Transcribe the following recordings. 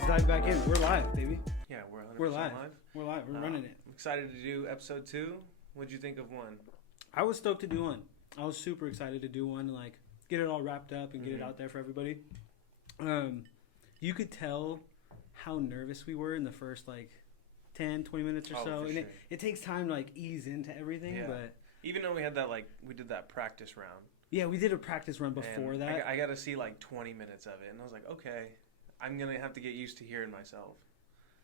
let's dive back in. We're live, baby. Yeah, we're 100% We're live. live. We're live. We're running it. I'm excited to do episode 2. What'd you think of 1? I was stoked to do one. I was super excited to do one and like get it all wrapped up and get it out there for everybody. You could tell how nervous we were in the first like 10, 20 minutes or so. And sure. it takes time to like ease into everything, but even though we had that we did that practice round. yeah, we did a practice run before and that. I got to see like 20 minutes of it, and I was like, okay, I'm gonna have to get used to hearing myself.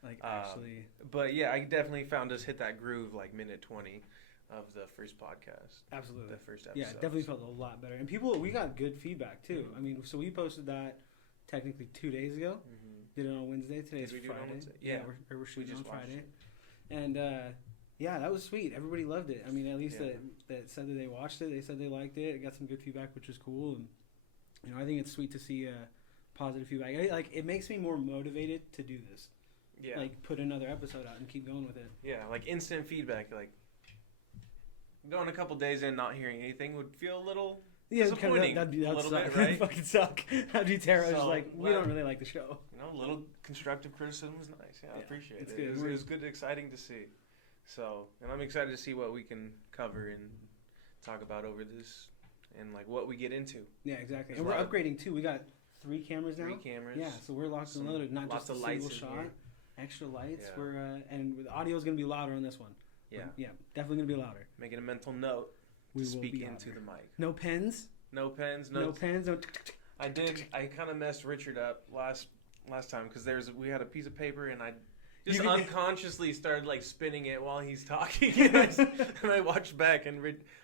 Like actually, but yeah, I definitely found us hit that groove like minute 20 of the first podcast. Absolutely, the first episode. Yeah, it definitely felt a lot better, and we got good feedback too. I mean, so we posted that technically 2 days ago. Did it on Wednesday. Today's Friday. Yeah, we're shooting on Friday. It. And yeah, that was sweet. Everybody loved it. I mean, at least that said that they watched it. They said they liked it. It got some good feedback, which was cool. And you know, I think it's sweet to see positive feedback. It makes me more motivated to do this. Yeah. Like put another episode out and keep going with it. Yeah, like instant feedback. Like going a couple days in not hearing anything would feel a little disappointing. That'd a little suck. bit, right? That'd fucking suck. That'd be terrible. So, Just like we don't really like the show. You know, a little constructive criticism was nice. Yeah, I appreciate it. Good. It was good, exciting to see. So, and I'm excited to see what we can cover and talk about over this, and like what we get into. Yeah, exactly. And we're upgrading too. We got 3 cameras now. 3 cameras. Yeah, so we're locked and loaded. Not just a single shot. Here. Extra lights. Yeah. We're and the audio is gonna be louder on this one. Yeah. Yeah, definitely gonna be louder. Making a mental note to speak into the mic. No pens. No pens. No pens. No. I kind of messed Richard up last time because we had a piece of paper and I just unconsciously started like spinning it while he's talking and I watched back and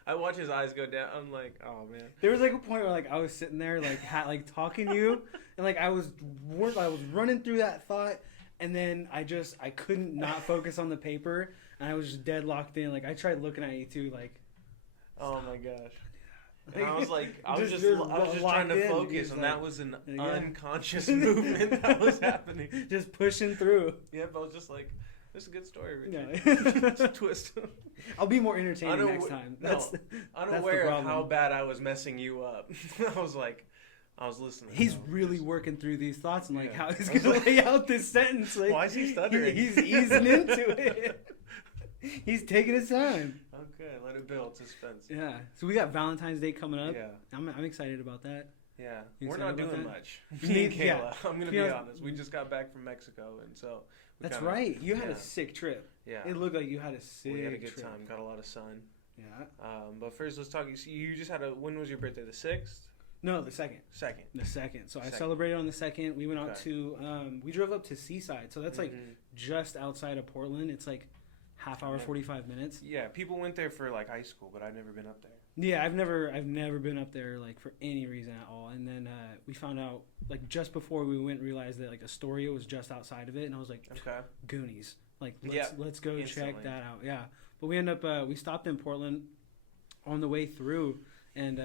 I watch his eyes go down. I'm like, oh man. There was like a point where like I was sitting there like talking to you and like I was running through that thought and then I couldn't not focus on the paper and I was just dead locked in. Like I tried looking at you too like. Oh my gosh. And I was just trying to focus, and that was an unconscious movement that was happening. Just pushing through. Yep, I was just like, "This is a good story, Richard." Yeah. Twist. I'll be more entertaining next time. Unaware of how bad I was messing you up. I was listening. He's really working through these thoughts and like how he's gonna lay out this sentence. Like, why is he stuttering? He's easing into it. He's taking his time. Okay, let it build suspense. Yeah. So we got Valentine's Day coming up. Yeah. I'm excited about that. Yeah. We're not doing much. Me and Kayla. I'm going to be honest. We just got back from Mexico, and so... That's right. You had a sick trip. Yeah. It looked like you had a sick trip. We had a good time. Got a lot of sun. Yeah. But first, let's talk. You just had when was your birthday? The 6th? No, the 2nd. The 2nd. So I celebrated on the 2nd. We went out to... we drove up to Seaside. So that's like just outside of Portland. It's like... half hour, 45 minutes. Yeah, people went there for like high school, but I've never been up there. Yeah, I've never been up there like for any reason at all. And then we found out like just before we went, realized that like Astoria was just outside of it, and I was like, okay, Goonies. Like let's go check that out. Yeah, but we ended up we stopped in Portland on the way through, and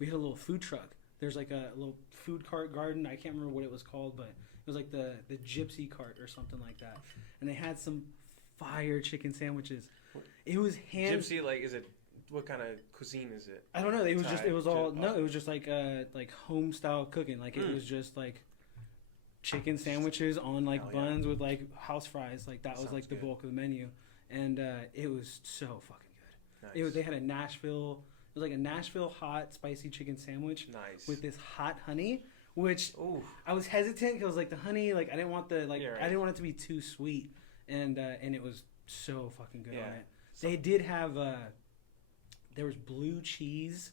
we had a little food truck. There's like a little food cart garden. I can't remember what it was called, but it was like the gypsy cart or something like that. And they had some fire chicken sandwiches. It was gypsy, like, is it, what kind of cuisine is it? I don't know. It was just like home style cooking. Like it was just like chicken sandwiches on like buns with like house fries. Like that was like the bulk of the menu, and it was so fucking good. Nice. They had a Nashville. It was like a Nashville hot spicy chicken sandwich. Nice. With this hot honey. Which I was hesitant because like the honey, like I didn't want I didn't want it to be too sweet. And it was so fucking good on it. They did have there was blue cheese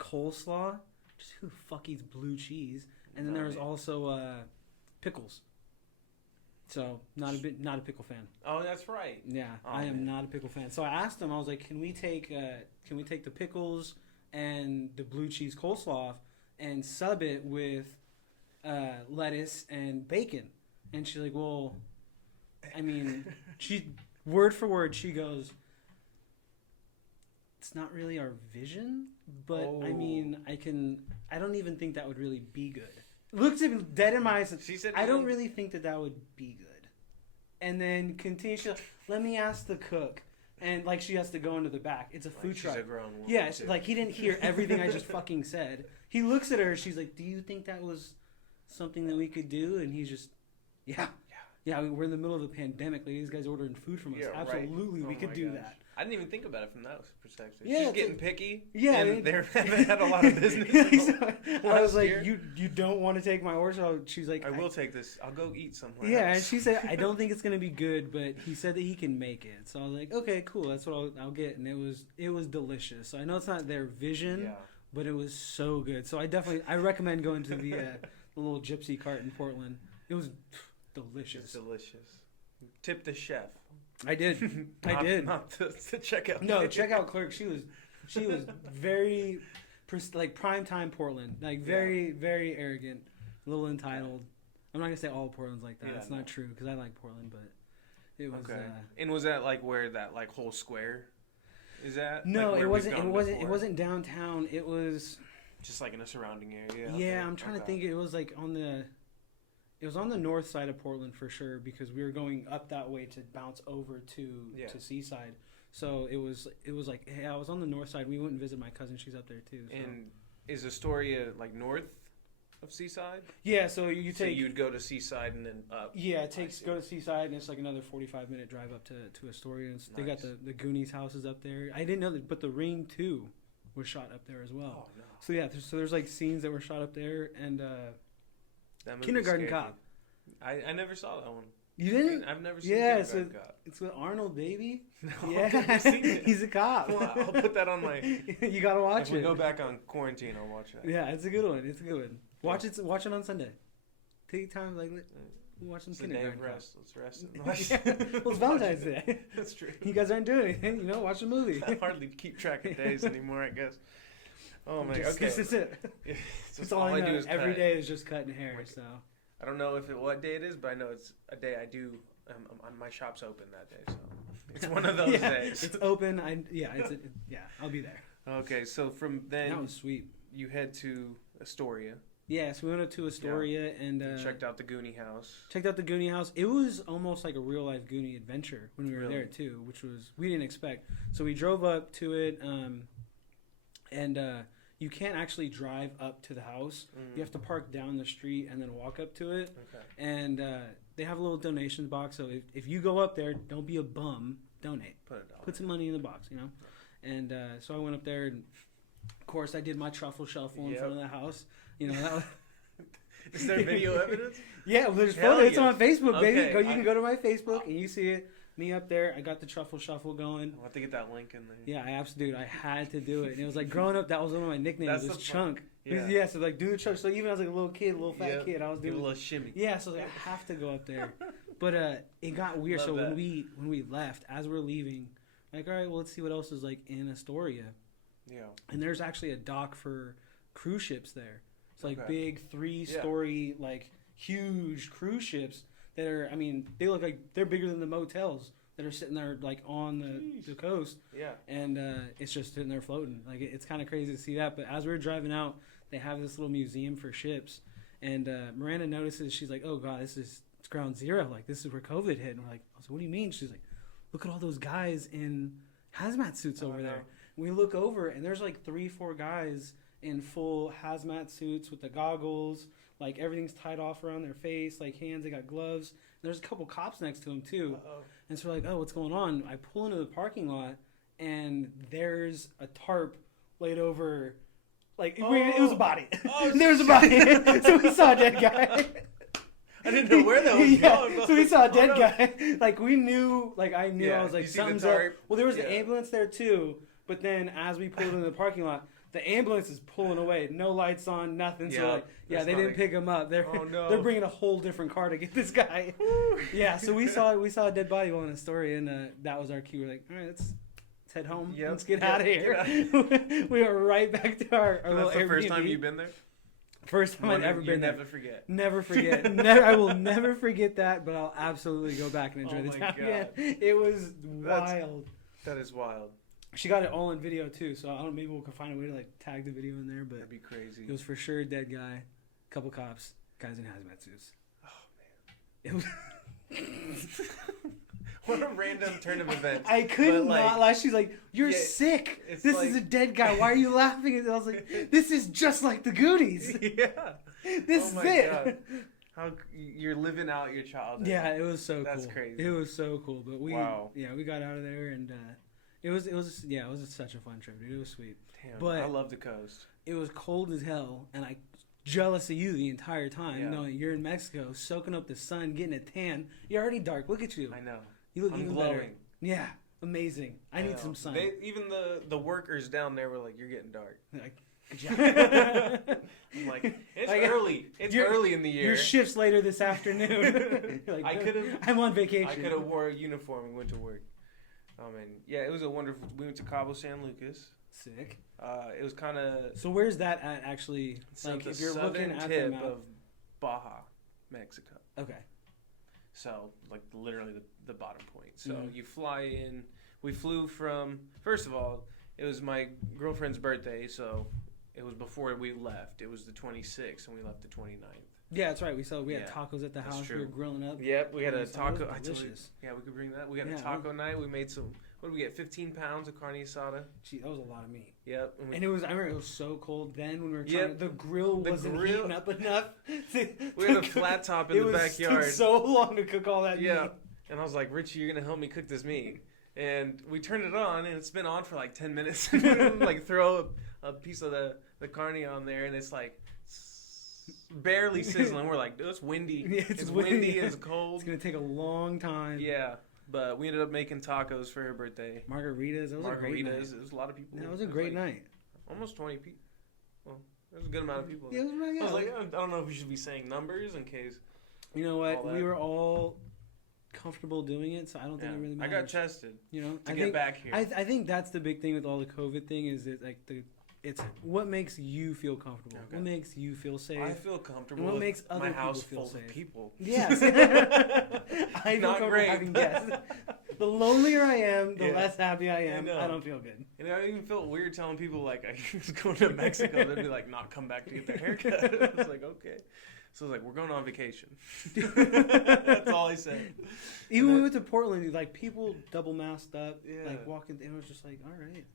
coleslaw. Just who the fuck eats blue cheese? And then there was also pickles. So not a pickle fan. Oh, that's right. Yeah, I am not a pickle fan. So I asked them. I was like, can we take the pickles and the blue cheese coleslaw off and sub it with lettuce and bacon? And she's like, well. I mean, she word for word, she goes, it's not really our vision, but I mean, I don't even think that would really be good. Looks at me dead in my eyes. She said, I don't really think that would be good. And then continues, let me ask the cook. And like she has to go into the back. It's a food truck. She's a grown woman. Yeah, like he didn't hear everything I just fucking said. He looks at her, she's like, do you think that was something that we could do? And he's just, Yeah, we're in the middle of a pandemic. Like, these guys ordering food from us. Yeah, absolutely, right. We could do that. I didn't even think about it from that perspective. Yeah, she's getting picky. Yeah, and they haven't had a lot of business. I was like, you don't want to take my order? So she's like, I will take this. I'll go eat somewhere. Yeah, else. And she said, I don't think it's gonna be good, but he said that he can make it. So I was like, okay, cool. That's what I'll get, and it was delicious. So I know it's not their vision, but it was so good. So I recommend going to the little gypsy cart in Portland. It was delicious. It's delicious. Tip the chef. I did. I did. Not the checkout. No, checkout clerk. She was very, like, prime time Portland. Like, very, very arrogant, a little entitled. I'm not gonna say all Portland's like that. It's not true because I like Portland, but it was. Okay. And was that like where that like whole square is at? No, like it wasn't. It wasn't downtown. It was just like in a surrounding area. Yeah, I'm trying to think. It was like on the. It was on the north side of Portland for sure because we were going up that way to bounce over to Seaside. So it was like, hey, I was on the north side. We went and visited my cousin. She's up there too. So. And is Astoria like north of Seaside? Yeah, so you'd go to Seaside and then up. Yeah, go to Seaside and it's like another 45-minute drive up to Astoria. And they got the Goonies houses up there. I didn't know that, but The Ring 2 was shot up there as well. Oh no. So yeah, there's like scenes that were shot up there and. Kindergarten Cop. I never saw that one. You didn't? I've never seen Kindergarten Cop. It's with Arnold, baby. No, yeah, I've never seen it. He's a cop. Well, I'll put that on my. You gotta watch it. If we go back on quarantine, I'll watch that. Yeah, it's a good one. It's a good one. Watch it on Sunday. Take time, like watch some Kindergarten Cop. Let's rest. Well, it's Valentine's Day. That's true. You guys aren't doing anything. Watch a movie. I hardly keep track of days anymore, I guess. Oh my god. Okay. This is it. That's all I do. Every day is just cutting hair. So. I don't know what day it is, but I know it's a day I do. My shop's open that day, so it's one of those days. It's open. I'll be there. Okay, so from then that was sweet. You head to Astoria. Yeah, so we went up to Astoria and checked out the Goonie house. It was almost like a real life Goonie adventure when we were there too, which was we didn't expect. So we drove up to it, and. You can't actually drive up to the house. You have to park down the street and then walk up to it. Okay. And they have a little donation box. So if you go up there, don't be a bum. Donate. Put some money in the box, you know. And so I went up there, and of course I did my truffle shuffle in front of the house. You know. That was Is there video evidence? Yeah, well, there's photos. It's on Facebook, baby. You can go to my Facebook and you see it. Me up there, I got the truffle shuffle going. I'll have to get that link in there. Yeah, I had to do it. And it was like growing up, that was one of my nicknames, was Chunk. Yeah, so like do the chunk. So even as like a little kid, a little fat kid, I was doing a little shimmy. Yeah, so like, I have to go up there. But it got weird. So when we left, as we're leaving, like, all right, well, let's see what else is like in Astoria. Yeah. And there's actually a dock for cruise ships there. It's like big 3-story, like huge cruise ships. That are, I mean, they look like they're bigger than the motels that are sitting there like on the coast. Yeah. And it's just sitting there floating. Like it's kind of crazy to see that. But as we were driving out, they have this little museum for ships. And Miranda notices, she's like, "Oh God, it's ground zero. Like this is where COVID hit." And we're like, "So what do you mean?" She's like, "Look at all those guys in hazmat suits over there." And we look over, and there's like 3-4 guys in full hazmat suits with the goggles. Like, everything's tied off around their face, like, hands, they got gloves. And there's a couple cops next to them, too. Uh-oh. And so we're like, oh, what's going on? I pull into the parking lot, and there's a tarp laid over, like, it was a body. Oh, there was a body. So we saw a dead guy. I didn't know where that was going. So we saw a dead guy. Like, we knew, like, I knew, I was like, something's up. Well, there was the ambulance there, too. But then, as we pulled into the parking lot, the ambulance is pulling away. No lights on, nothing. So like, they didn't pick him up. They're bringing a whole different car to get this guy. Yeah, so we saw a dead body while in a story, and that was our cue. We're like, all right, let's head home. Yep. Let's get out of here. We went right back to our little Airbnb. That's the first time you've been there? First time I've ever been there. Never forget. Never forget. I will never forget that, but I'll absolutely go back and enjoy the time again. It was wild. That is wild. She got it all on video too, so I don't know, maybe we can find a way to like tag the video in there. But that'd be crazy. It was for sure a dead guy, couple cops, guys in hazmat suits. Oh man, it was. What a random turn of events. I could not laugh. She's like, "You're sick. This is a dead guy. Why are you laughing?" And I was like, "This is just like the Goonies. Yeah, This is it." God. how you're living out your childhood. Yeah, it was so cool. That's crazy. It was so cool. But we got out of there, and it was such a fun trip, dude. It was sweet. Damn, but I love the coast. It was cold as hell, and I jealous of you the entire time, knowing you're in Mexico, soaking up the sun, getting a tan. You're already dark. Look at you. I know. You look I'm even glowing. better. Yeah, amazing. I need some sun. Even the workers down there were like, "You're getting dark." Like, I'm like, it's early. It's early in the year. Your shift's later this afternoon. Like, I'm on vacation. I could have wore a uniform and went to work. And yeah, it was a wonderful. We went to Cabo San Lucas. Sick. It was kind of. So where's that at actually? Like, if you're looking at the map of Baja, Mexico. Okay. So like literally the bottom point. So you fly in. We flew from. First of all, it was my girlfriend's birthday, so it was before we left. It was the 26th, and we left the 29th. Yeah, that's right. We had tacos at the house. We were grilling up. Yep, we had a taco. Delicious. Yeah, we could bring that. We had a taco night. We made some. What did we get? 15 pounds of carne asada. Gee, that was a lot of meat. Yep. And it was. I remember it was so cold then when we were trying. The grill wasn't heating up enough. We had a flat top in the backyard. It took so long to cook all that meat. Yeah. And I was like, Richie, you're gonna help me cook this meat. And we turned it on, and it's been on for like 10 minutes. Like throw a piece of the carne on there, and it's like barely sizzling. We're like, it's windy. Yeah, it's windy. It's cold. It's gonna take a long time. Yeah, but we ended up making tacos for her birthday. Margaritas. It was a great night. It was a lot of people. Yeah, it was a great night. Almost 20 people. Well, there was a good amount of people. Yeah, it was right. I was like, I don't know if we should be saying numbers in case. You know what? We were all comfortable doing it, so I don't think it really matters. I got tested. You know, to get back here. I think that's the big thing with all the COVID thing is that like it's what makes you feel comfortable. Okay. What makes you feel safe? I feel comfortable. And what makes other my house people feel full safe? Of people. Yes. I feel not great. Having guests. The lonelier I am, the less happy I am. I don't feel good. And I even felt weird telling people like I was going to Mexico. They'd be like, not come back to get their haircut. I was like, okay. So I was like, we're going on vacation. That's all I said. Even when we went to Portland, like people double masked up, like walking. It was just like, all right.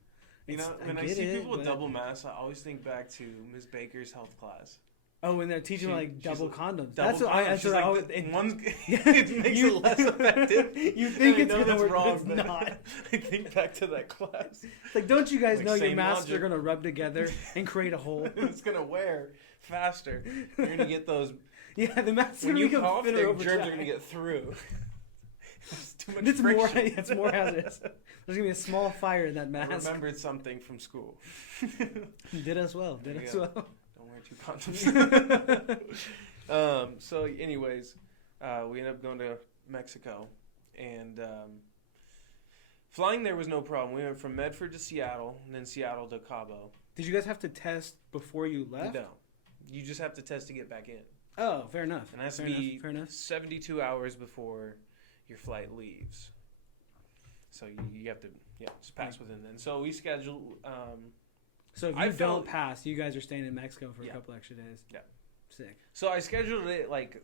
You know, when I see people with double masks, I always think back to Ms. Baker's health class. Oh, when they're teaching like double condoms. That's what I always. It makes it less effective. You think it's gonna work, wrong, it's not. I think back to that class. It's like, don't you guys know your masks are gonna rub together and create a hole? It's gonna wear faster. You're gonna get those. Yeah, the masks. When you cough, the germs are gonna get through. It's too much friction. It's more hazardous. There's gonna be a small fire in that mask. I remembered something from school. You did as well. Don't wear 2 condoms. So, anyways, we ended up going to Mexico, and flying there was no problem. We went from Medford to Seattle, and then Seattle to Cabo. Did you guys have to test before you left? No, you just have to test to get back in. Oh, fair enough. And it has to be 72 hours before your flight leaves. So you have to just pass within then. So we scheduled. So if you don't pass, you guys are staying in Mexico for a couple extra days. Yeah. Sick. So I scheduled it like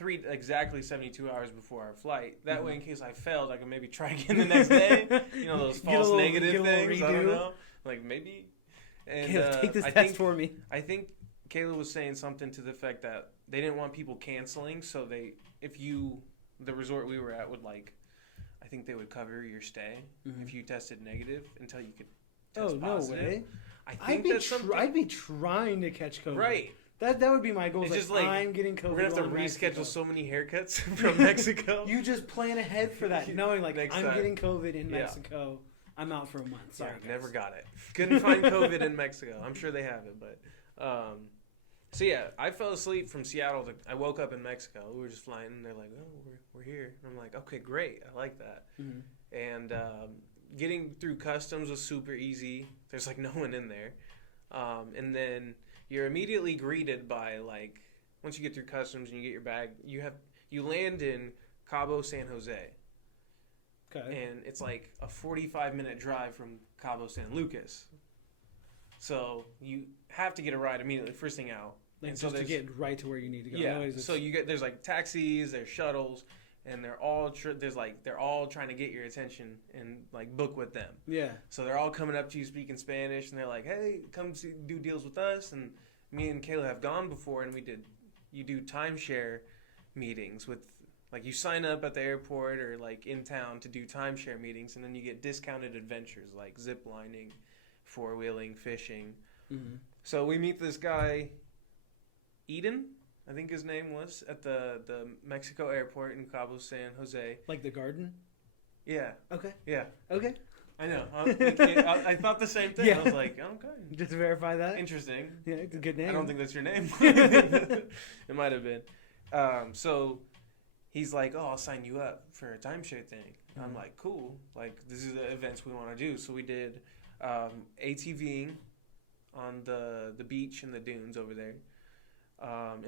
exactly 72 hours before our flight. That way, in case I failed, I could maybe try again the next day. You know, those false negative things. I don't know. Like maybe. And Caleb, take this test for me. I think Kayla was saying something to the effect that they didn't want people canceling, so the resort we were at would I think they would cover your stay if you tested negative until you could test positive. No way. I'd be trying to catch COVID. Right. That would be my goal. It's just I'm getting COVID. We're going to have to reschedule so many haircuts from Mexico. You just plan ahead for that, knowing I'm getting COVID in Mexico. I'm out for a month. Sorry, guys. Never got it. Couldn't find COVID in Mexico. I'm sure they have it, but... So yeah, I fell asleep from Seattle. I woke up in Mexico. We were just flying, and they're like, "Oh, we're here." And I'm like, "Okay, great. I like that." Mm-hmm. And getting through customs was super easy. There's no one in there, and then you're immediately greeted by once you get through customs and you get your bag, you land in Cabo San Jose. Okay. And it's like a 45-minute drive from Cabo San Lucas. So you have to get a ride immediately, first thing out. And so to get right to where you need to go. Yeah. So there's taxis, there's shuttles, and they're all they're all trying to get your attention and book with them. Yeah. So they're all coming up to you speaking Spanish, and they're like, "Hey, come do deals with us." And me and Kayla have gone before, and we did you do timeshare meetings with, like, you sign up at the airport or like in town to do timeshare meetings, and then you get discounted adventures like zip lining, four-wheeling, fishing. Mm-hmm. So we meet this guy, Eden, I think his name was, at the Mexico airport in Cabo San Jose. Like the garden? Yeah. Okay. Yeah. Okay. I know. I thought the same thing. Yeah. I was like, okay. Just to verify that? Interesting. Yeah, it's a good name. I don't think that's your name. It might have been. So he's like, oh, I'll sign you up for a timeshare thing. Mm-hmm. I'm like, cool. Like, this is the events we want to do. So we did ATVing on the beach and the dunes over there.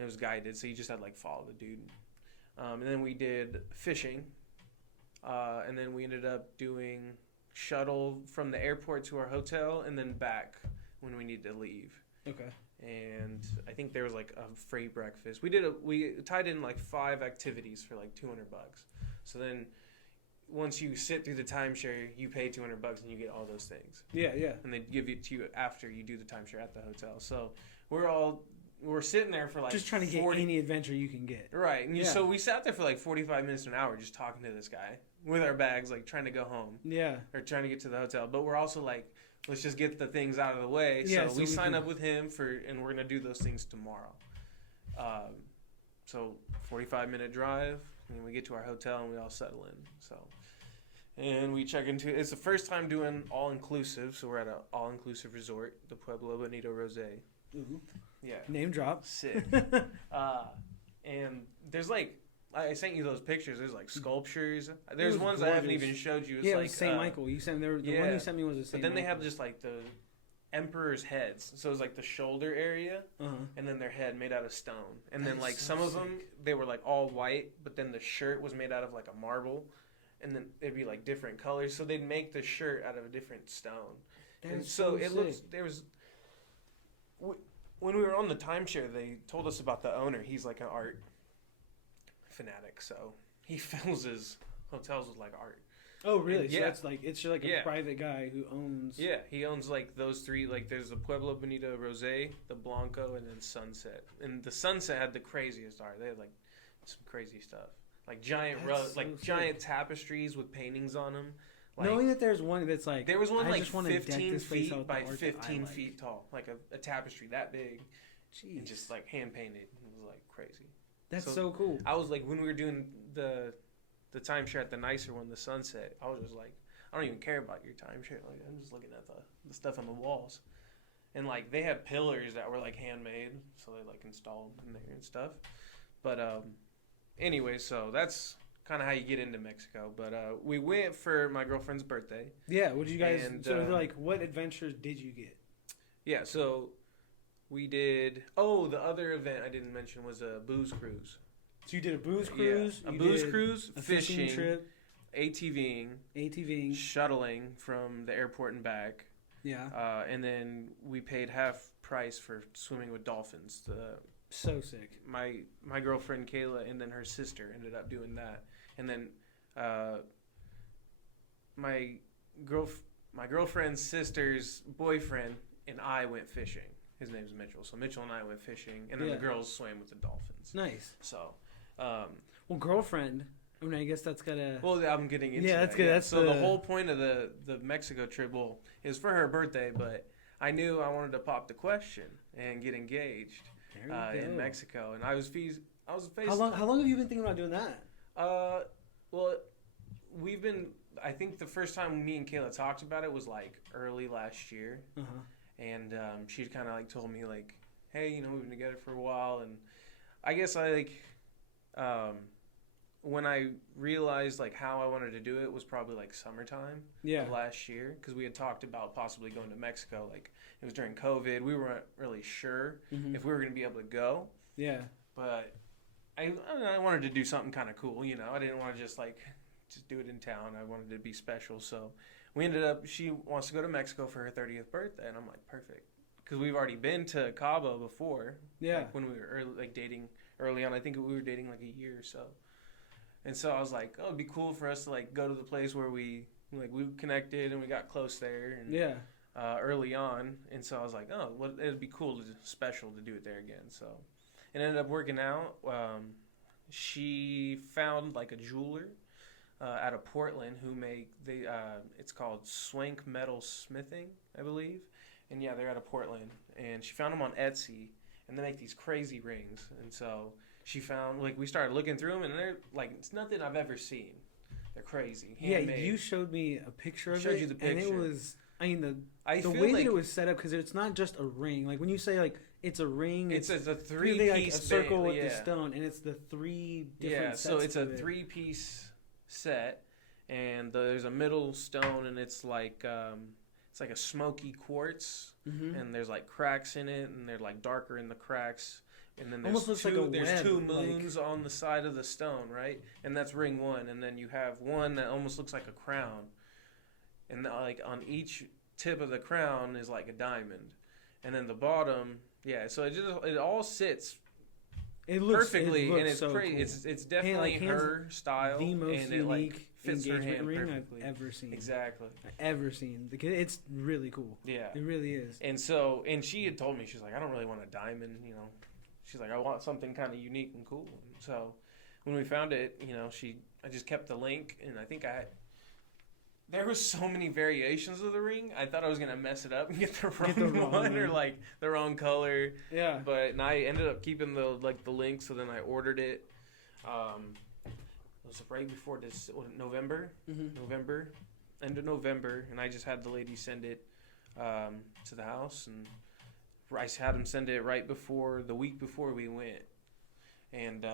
It was guided, so you just had to, like, follow the dude. And then we did fishing. And then we ended up doing shuttle from the airport to our hotel and then back when we needed to leave. Okay. And I think there was like a free breakfast. We tied in like 5 activities for like $200. So then once you sit through the timeshare, you pay $200 and you get all those things. Yeah, yeah. And they give it to you after you do the timeshare at the hotel. So we're sitting there for like just trying to get any adventure you can get. Right. And so we sat there for like 45 minutes to an hour just talking to this guy with our bags, like trying to go home. Yeah. Or trying to get to the hotel. But we're also like, let's just get the things out of the way. Yeah, so we sign up with him and we're going to do those things tomorrow. So 45-minute drive, and we get to our hotel and we all settle in. So, and we check into, it's the first time doing all-inclusive, so we're at an all-inclusive resort, the Pueblo Bonito Rosé. Mm-hmm. Yeah. Name drop. Sick. And there's like, I sent you those pictures. There's like sculptures. There's ones gorgeous. I haven't even showed you. It's yeah, like, it was St. Michael. You sent the one you sent me was a St. But then Michael. they have just like the emperor's heads. So it's like the shoulder area, and then their head made out of stone. And then like some of them, they were like all white, but then the shirt was made out of like a marble, and then it'd be like different colors. So they'd make the shirt out of a different stone. And so it looks. There was. When we were on the timeshare, they told us about the owner. He's like an art fanatic, so he fills his hotels with like art. Oh, really? And, so it's like a private guy who owns. Yeah, he owns like those 3. Like there's the Pueblo Bonito Rosé, the Blanco, and then Sunset. And the Sunset had the craziest art. They had like some crazy stuff, like giant giant tapestries with paintings on them. Like, knowing that there's one that's like, there was one like 15 feet by 15 feet tall, like a tapestry that big. Jeez. And just like hand painted. It was like crazy. That's so cool. I was like, when we were doing the timeshare at the nicer one, the Sunset, I was just like, I don't even care about your timeshare. Like, I'm just looking at the stuff on the walls. And like, they had pillars that were like handmade, so they like installed in there and stuff. But anyway, so that's kind of how you get into Mexico. But we went for my girlfriend's birthday. Yeah, what did you guys? And, so like, what adventures did you get? Yeah, so we did. Oh, the other event I didn't mention was a booze cruise. So you did a booze cruise, a booze cruise, a fishing trip, ATVing, shuttling from the airport and back. Yeah. And then we paid half price for swimming with dolphins. So sick. My girlfriend Kayla and then her sister ended up doing that. And then my girlfriend's sister's boyfriend and I went fishing. His name's Mitchell. So Mitchell and I went fishing, and then the girls swam with the dolphins. Nice. So, well, girlfriend. I mean, I guess that's gotta. Well, I'm getting into that. That's good. Yeah. That's so the whole point of the Mexico trip, is for her birthday, but I knew I wanted to pop the question and get engaged in Mexico, and I was faced. How long have you been thinking about doing that? Well, we've been. I think the first time me and Kayla talked about it was like early last year. And she kind of like told me like, hey, we've been together for a while, and I guess I like when I realized like how I wanted to do it was probably like summertime of last year, because we had talked about possibly going to Mexico. Like it was during COVID, we weren't really sure if we were going to be able to go. Yeah, but I wanted to do something kind of cool. I didn't want to just do it in town. I wanted it to be special, so. We ended up, she wants to go to Mexico for her 30th birthday, and I'm like, perfect. Because we've already been to Cabo before. Yeah. Like when we were dating early on. I think we were dating like a year or so. And so I was like, oh, it'd be cool for us to go to the place where we connected and we got close there. And, early on. And so I was like, oh, well, it'd be cool, special to do it there again. So, it ended up working out. She found like a jeweler out of Portland who it's called Swank Metal Smithing, I believe. And yeah, they're out of Portland. And she found them on Etsy, and they make these crazy rings. And so she found, like, we started looking through them, and they're like, it's nothing I've ever seen. They're crazy. Handmade. Yeah, you showed me a picture of it. I showed you the picture. And it was, I mean, the way that it was set up, because it's not just a ring. Like, when you say, like, it's a ring. It's a three-piece like a circle band, with the stone, and it's the three different sets. Yeah, so it's a three-piece set, and there's a middle stone, and it's like a smoky quartz, and there's like cracks in it, and they're like darker in the cracks, and then there's two moons on the side of the stone, right? And that's ring one, and then you have one that almost looks like a crown, and like on each tip of the crown is like a diamond, and then the bottom, so it all sits. It looks perfectly, and it's so crazy. Cool. It's definitely her style, the most and unique it like fits her hand ring perfectly. I've ever seen. Exactly, ever seen. It's really cool. Yeah, it really is. And she had told me, she's like, I don't really want a diamond, you know. She's like, I want something kind of unique and cool. And so when we found it, you know, I just kept the link, and I think there was so many variations of the ring. I thought I was gonna mess it up and get the wrong one or like the wrong color. Yeah. But I ended up keeping the link. So then I ordered it. It was right before November, end of November, and I just had the lady send it to the house, and I had him send it the week before we went, and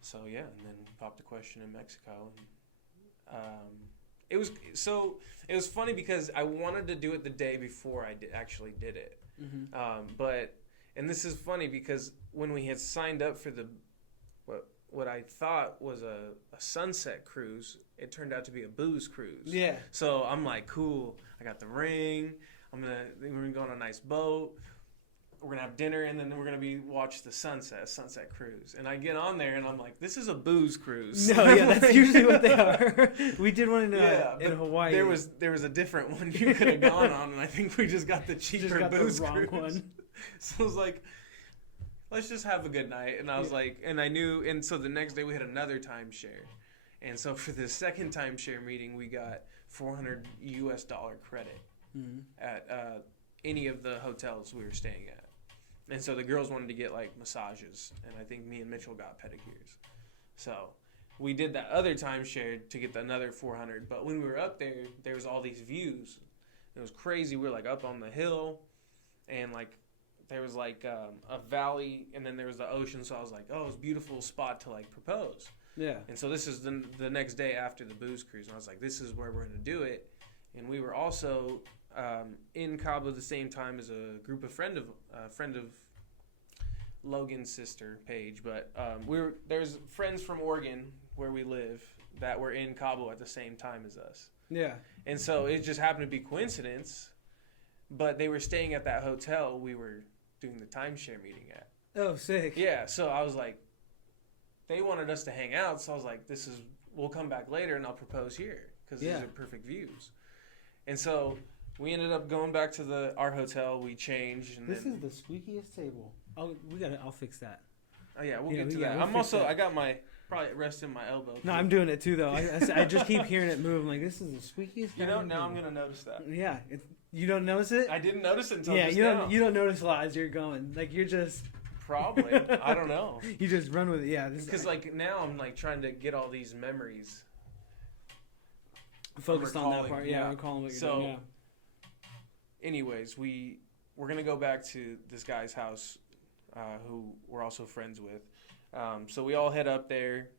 so yeah, and then popped the question in Mexico. And, it was funny because I wanted to do it the day before I actually did it. And this is funny because when we had signed up for what I thought was a sunset cruise, it turned out to be a booze cruise. Yeah. So I'm like, cool. I got the ring. We're gonna go on a nice boat. We're gonna have dinner, and then we're gonna watch the sunset cruise. And I get on there, and I'm like, "This is a booze cruise." No, yeah, that's usually what they are. We did one in Hawaii. There was a different one you could have gone on, and I think we just got the cheaper booze cruise. One. So I was like, "Let's just have a good night." And I was like, and I knew, and so the next day we had another timeshare, and so for the second timeshare meeting, we got $400 credit at any of the hotels we were staying at. And so the girls wanted to get like massages, and I think me and Mitchell got pedicures. So we did that other timeshare to get another $400. But when we were up there was all these views. It was crazy. We were like up on the hill, and like there was like a valley, and then there was the ocean. So I was like, oh, it's a beautiful spot to like propose. Yeah. And so this is the next day after the booze cruise, and I was like, this is where we're gonna do it. And we were also in Cabo at the same time as a group of friend of Logan's sister, Paige, but there's friends from Oregon where we live that were in Cabo at the same time as us. Yeah. And so it just happened to be coincidence, but they were staying at that hotel we were doing the timeshare meeting at. Oh, sick. Yeah, so I was like, they wanted us to hang out, so I was like, we'll come back later and I'll propose here because these are perfect views. And so we ended up going back to our hotel. We changed. And this is the squeakiest table. I'll fix that. Oh yeah, we'll get to that. I got my probably resting my elbow. No, I'm doing it too though. I just keep hearing it move. I'm like, this is the squeakiest. Now I'm gonna notice that. Yeah, you don't notice it. I didn't notice it until you don't notice a lot as you're going. Like you're just. Probably. I don't know. You just run with it. Yeah. Because like now I'm like trying to get all these memories. Focused on that part. Yeah, recalling what you're doing. Yeah. Anyways, we're gonna go back to this guy's house, who we're also friends with. So we all head up there,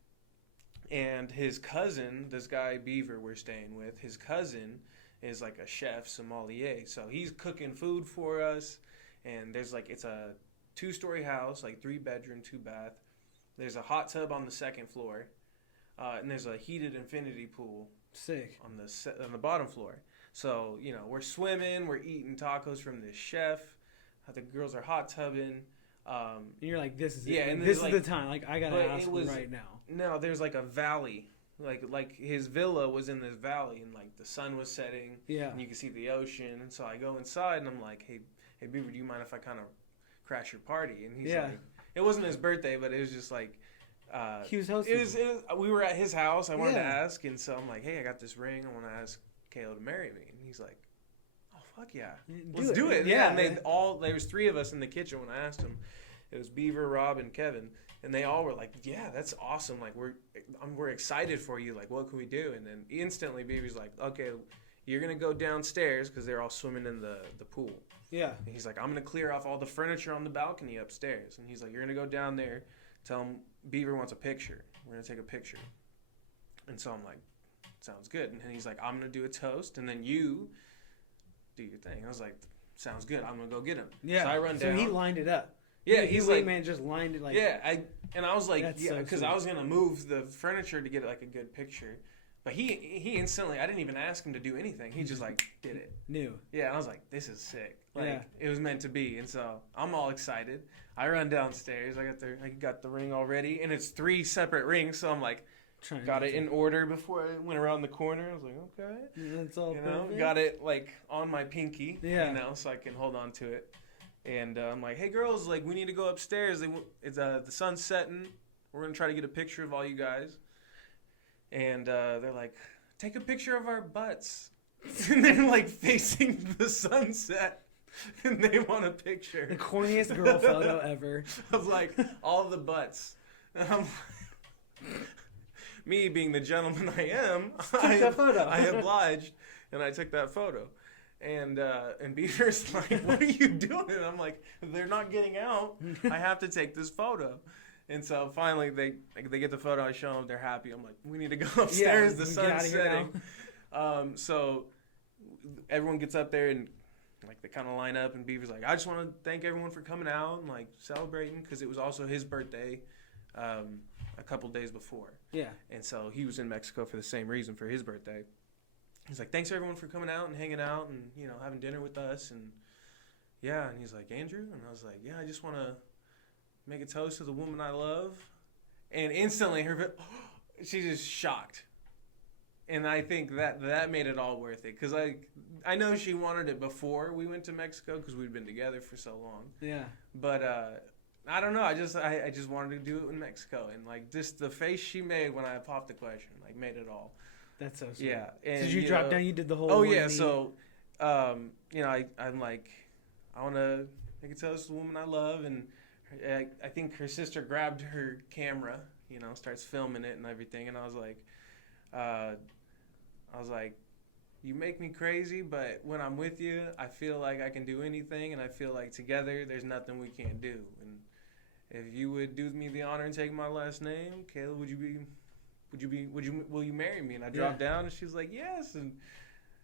and his cousin, this guy Beaver we're staying with, his cousin is like a chef sommelier. So he's cooking food for us, and it's a 2-story house, like 3-bedroom, 2-bath. There's a hot tub on the second floor, and there's a heated infinity pool. Sick. On the bottom floor. So, we're swimming, we're eating tacos from this chef. The girls are hot tubbing. And you're like, this is it. Yeah, and this is the time. Like, I gotta ask you right now. No, there's like a valley. Like his villa was in this valley, and like the sun was setting. Yeah. And you can see the ocean. And so I go inside, and I'm like, hey, Beaver, do you mind if I kind of crash your party? And he's like, it wasn't his birthday, but it was just like he was hosting. We were at his house. I wanted to ask, and so I'm like, hey, I got this ring. I want to ask Kayla to marry me, and he's like, oh fuck yeah, let's do it. Yeah, and there was 3 of us in the kitchen when I asked him. It was Beaver, Rob, and Kevin, and they all were like, yeah, that's awesome. Like we're excited for you. Like what can we do? And then instantly Beaver's like, okay, you're gonna go downstairs because they're all swimming in the pool. Yeah. And he's like, I'm gonna clear off all the furniture on the balcony upstairs. And he's like, you're gonna go down there, tell him Beaver wants a picture. We're gonna take a picture. And so I'm like, sounds good. And then he's like, I'm gonna do a toast, and then you do your thing. I was like, sounds good. I'm gonna go get him. Yeah. So I run down. So he lined it up. Yeah, he's like, man, just lined it like. Yeah, I was like, yeah, because I was gonna move the furniture to get like a good picture. But he instantly, I didn't even ask him to do anything. He just like did it. Knew. Yeah, and I was like, this is sick. Like it was meant to be. And so I'm all excited. I run downstairs. I got the ring already, and it's 3 separate rings. So I'm like, got it in order before I went around the corner. I was like, okay, that's all. Got it like on my pinky. Yeah. So I can hold on to it. And I'm like, hey girls, like we need to go upstairs. It's the sun's setting. We're gonna try to get a picture of all you guys. And they're like, take a picture of our butts. And they're like facing the sunset. And they want a picture. The corniest girl photo ever. Of like all the butts. And me being the gentleman I am, I obliged. And I took that photo. And Beaver's like, what are you doing? And I'm like, they're not getting out. I have to take this photo. And so finally they get the photo. I show them. They're happy. I'm like, we need to go upstairs. The sun's setting. So everyone gets up there and like they kind of line up. And Beaver's like, I just want to thank everyone for coming out and like celebrating because it was also his birthday a couple days before. Yeah. And so he was in Mexico for the same reason for his birthday. He's like, thanks everyone for coming out and hanging out and having dinner with us. And yeah. And he's like, Andrew? And I was like, yeah, I just want to make a toast to the woman I love. And instantly she's just shocked. And I think that made it all worth it. Because I know she wanted it before we went to Mexico because we'd been together for so long. Yeah. But I don't know. I just wanted to do it in Mexico. And like just the face she made when I popped the question like made it all. That's so sweet. Yeah. And, did you drop down? You did the whole. Oh yeah. So I'm like, I want to make a toast to the woman I love. And I think her sister grabbed her camera, starts filming it and everything. And I was like, you make me crazy, but when I'm with you, I feel like I can do anything. And I feel like together, there's nothing we can't do. And if you would do me the honor and take my last name, Kayla, will you marry me? And I dropped down and she was like, yes. And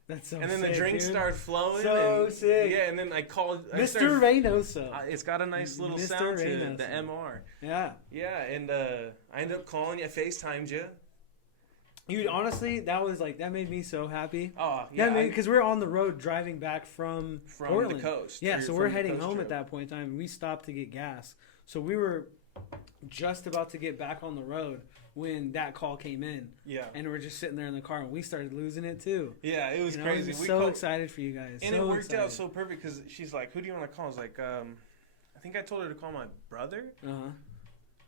that's so sick. And then the drinks started flowing. So sick. Yeah, and then I called Mr. Reynoso. It's got a nice little Mr. sound to Reynoso. it, the MR. Yeah. Yeah, and I ended up calling you. I FaceTimed you. You honestly, that made me so happy. Oh, yeah. Because we're on the road driving back from Portland. The coast. Yeah, so we're heading home at that point in time. And we stopped to get gas. So we were just about to get back on the road when that call came in. Yeah. And we're just sitting there in the car and we started losing it too. Yeah, it was crazy. We so excited for you guys. And it worked out so perfect because she's like, who do you want to call? I was like, I think I told her to call my brother. Uh-huh.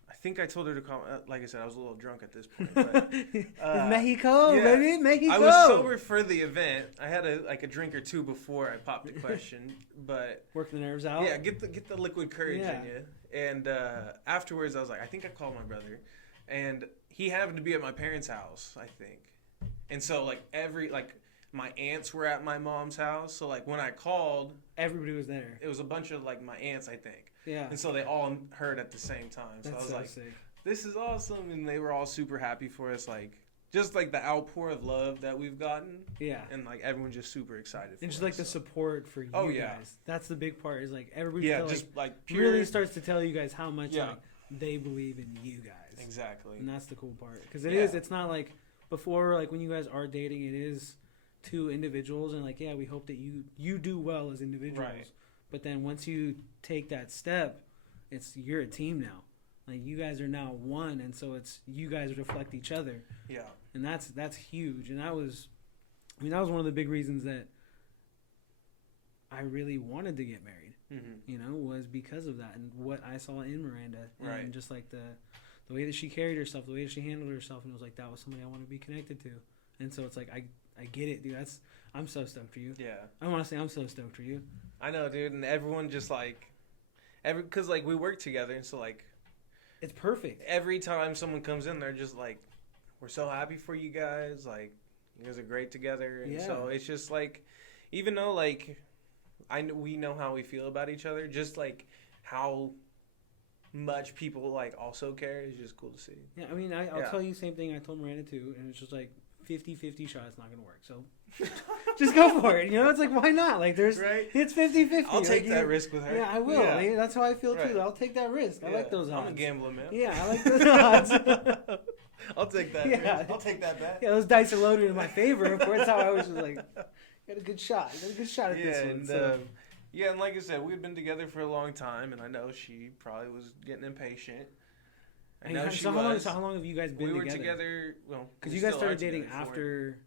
I think I told her to call, like I said, I was a little drunk at this point. But, Mexico, baby, Mexico. I was sober for the event. I had a drink or two before I popped the question, but work the nerves out. Yeah, get the liquid courage in you. And afterwards, I was like, I think I called my brother, and he happened to be at my parents' house, I think. And so my aunts were at my mom's house. So like when I called, everybody was there. It was a bunch of like my aunts, I think. Yeah. And so they all heard at the same time. So I was like, sick. This is awesome. And they were all super happy for us. Like, just like the outpour of love that we've gotten. Yeah. And like everyone's just super excited for us. And just like the support for you guys. That's the big part is like everybody pure, really starts to tell you guys how much like they believe in you guys. Exactly. And that's the cool part. Because it's not like before, like when you guys are dating, it is two individuals. And like, we hope that you do well as individuals. Right. But then once you take that step, you're a team now. Like you guys are now one, and so it's you guys reflect each other. Yeah. And that's huge. And that was one of the big reasons that I really wanted to get married. you know, was because of that and what I saw in Miranda, and just like the way that she carried herself, the way that she handled herself, and it was like that was somebody I want to be connected to. And so it's like I get it, dude. I'm so stoked for you. Yeah. I want to say I'm so stoked for you. I know, dude, and everyone just like because like we work together, and so like it's perfect. Every time someone comes in, they're just like, we're so happy for you guys. Like, you guys are great together. And so it's just like, even though like we know how we feel about each other, just like how much people like also care is just cool to see. Yeah, I mean, I'll tell you the same thing I told Miranda too, and it's just like 50-50 shot, it's not going to work. So just go for it. You know, it's like, why not? Like, it's 50-50. I'll take that risk with her. Yeah, I will. Yeah. Like, that's how I feel too. I'll take that risk. I like those odds. I'm a gambler, man. Yeah, I like those odds. I'll take that. Yeah. I'll take that bet. Yeah, those dice are loaded in my favor. Of course, that's how I was just like, got a good shot. Got a good shot at this one. And, and like I said, we've been together for a long time, and I know she probably was getting impatient. I know she was. So how long have you guys been together? We were together, well, because you guys started dating after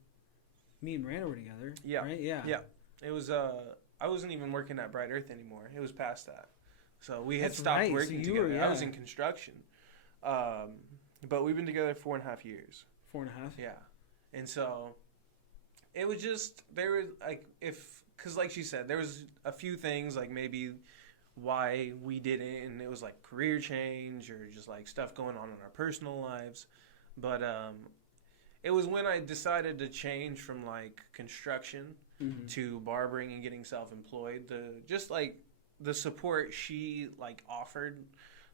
me and Miranda were together. Yeah. Right? Yeah. Yeah. It was, I wasn't even working at Bright Earth anymore. It was past that. So we had stopped working together. I was in construction. But we've been together 4.5 years. 4.5? Yeah. And so it was just, there was like, because like she said, there was a few things like maybe why we didn't, and it was like career change or just like stuff going on in our personal lives. But it was when I decided to change from like construction to barbering and getting self-employed, just like the support she like offered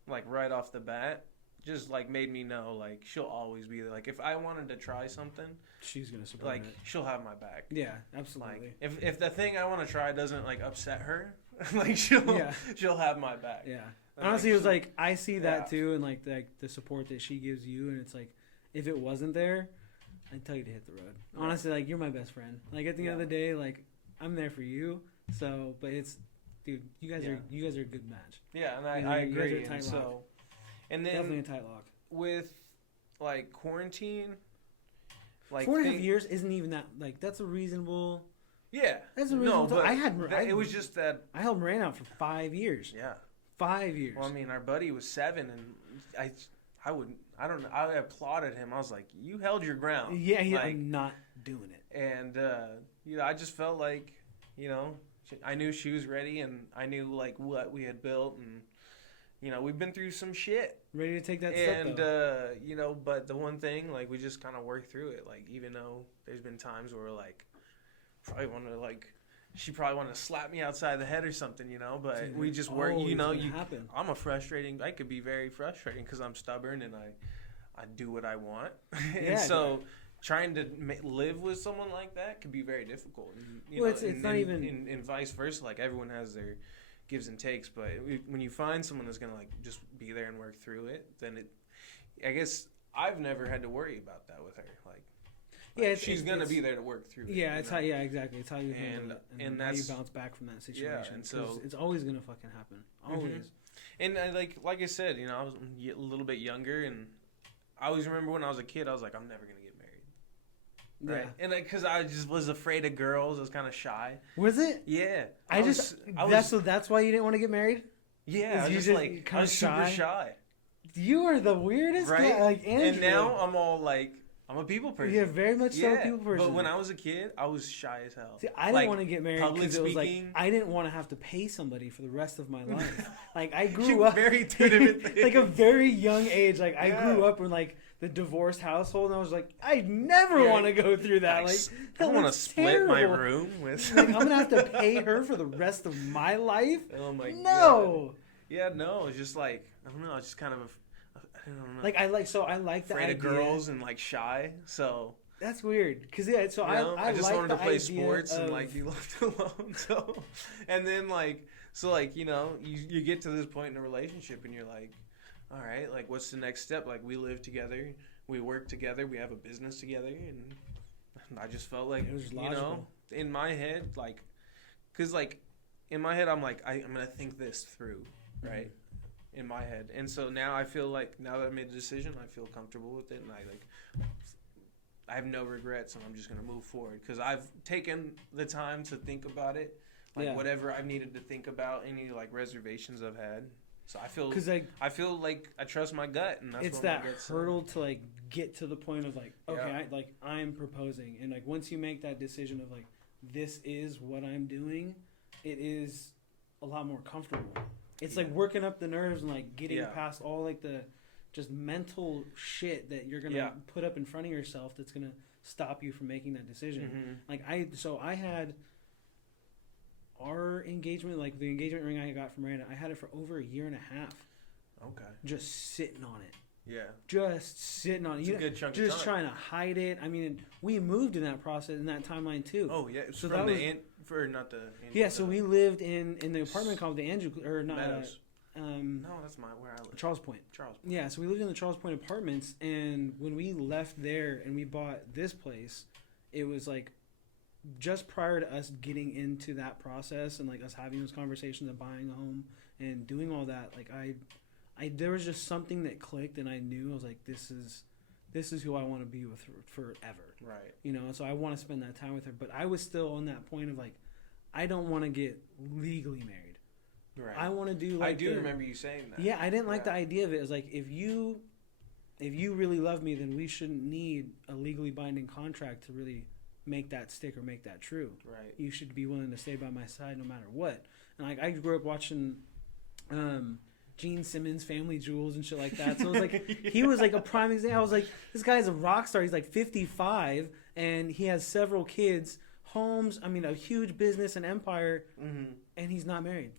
like right off the bat just like made me know like she'll always be there. Like if I wanted to try something, she's gonna support it. She'll have my back. Yeah, absolutely. Like if the thing I want to try doesn't like upset her, like she'll have my back. Yeah. Honestly, it was like I see that too, and like the support that she gives you, and it's like if it wasn't there, I'd tell you to hit the road. Honestly, like you're my best friend. Like at the end of the day, like I'm there for you. So, but it's, dude, you guys are a good match. Yeah, and I agree. And so, and then definitely a tight lock. With like quarantine, like 4.5 years isn't even that like that's a reasonable. Yeah, that's a reasonable. No, but it was just that I held Miranda out for 5 years. Yeah, 5 years. Well, I mean, our buddy was 7, and I don't know. I applauded him. I was like, "You held your ground." Yeah, like, I'm not doing it. And I just felt like, I knew she was ready, and I knew like what we had built, and we've been through some shit. Ready to take that step. And but the one thing, like, we just kind of worked through it. Like, even though there's been times where like, she probably wanted to slap me outside the head or something, but we just work, I could be very frustrating because I'm stubborn and I do what I want. And so trying to live with someone like that could be very difficult. And, it's not even... And vice versa, like everyone has their gives and takes, but when you find someone that's going to like just be there and work through it, then I guess I've never had to worry about that with her. Like she's gonna be there to work through it. Yeah, exactly. It's how you handle it, and how you bounce back from that situation. Yeah, and so it's always gonna fucking happen. Always. And like I said, I was a little bit younger, and I always remember when I was a kid, I was like, I'm never gonna get married. Right. Yeah. And because I just was afraid of girls, I was kind of shy. Was it? Yeah. That's why you didn't want to get married. Yeah, I was super shy. You are the weirdest guy. Like Andrew. And now I'm all like. I'm a people person. Yeah, very much so a people person. But when I was a kid, I was shy as hell. See, I didn't want to get married because it was like I didn't want to have to pay somebody for the rest of my life. Like I grew up very like a very young age. Like I grew up in like the divorced household, and I was like, I never want to go through that. Like I want to split my room with. Like, I'm gonna have to pay her for the rest of my life. Oh my god. No. Yeah, no. It's just like I don't know. It's just kind of I don't know. Like I like the afraid of girls and like shy. So that's weird. Cause so I just like wanted to play sports and like be left alone. So and then you get to this point in a relationship and you're like, all right, like what's the next step? Like we live together, we work together, we have a business together, and I just felt like it was logical. In my head, like, cause like in my head I'm like I'm gonna think this through, right? Mm-hmm. In my head. And so now I feel like now that I made the decision, I feel comfortable with it, and I have no regrets, and I'm just going to move forward because I've taken the time to think about it like whatever I've needed to think about, any like reservations I've had. So I feel like I trust my gut, and that's it's that hurdle to like get to the point of like, okay, I'm proposing, and like once you make that decision of like, this is what I'm doing, it is a lot more comfortable. It's like working up the nerves and like getting past all like the just mental shit that you're gonna put up in front of yourself that's gonna stop you from making that decision. Like I had our engagement, like the engagement ring I got from Miranda, I had it for over a year and a half. Okay. Just sitting on it. Yeah. Just sitting on it. It's a good chunk of time. Just trying to hide it. I mean, we moved in that process, in that timeline too. Oh yeah. So that was, so we lived in the apartment called the Andrew or not. Meadows. No, that's where I live. Charles Point. Yeah, so we lived in the Charles Point apartments, and when we left there and we bought this place, it was like just prior to us getting into that process and like us having those conversations of buying a home and doing all that, like I there was just something that clicked, and I knew I was like, this is who I want to be with her forever. Right. You know, so I want to spend that time with her, but I was still on that point of like, I don't want to get legally married. Right. I want to do like I do remember you saying that. Yeah, I didn't like the idea of it. It was like, if you really love me, then we shouldn't need a legally binding contract to really make that stick or make that true. Right. You should be willing to stay by my side no matter what. And like I grew up watching Gene Simmons, Family Jewels and shit like that. So it was like he was like a prime example. I was like, this guy's a rock star. He's like 55 and he has several kids, homes, I mean a huge business and empire, and he's not married.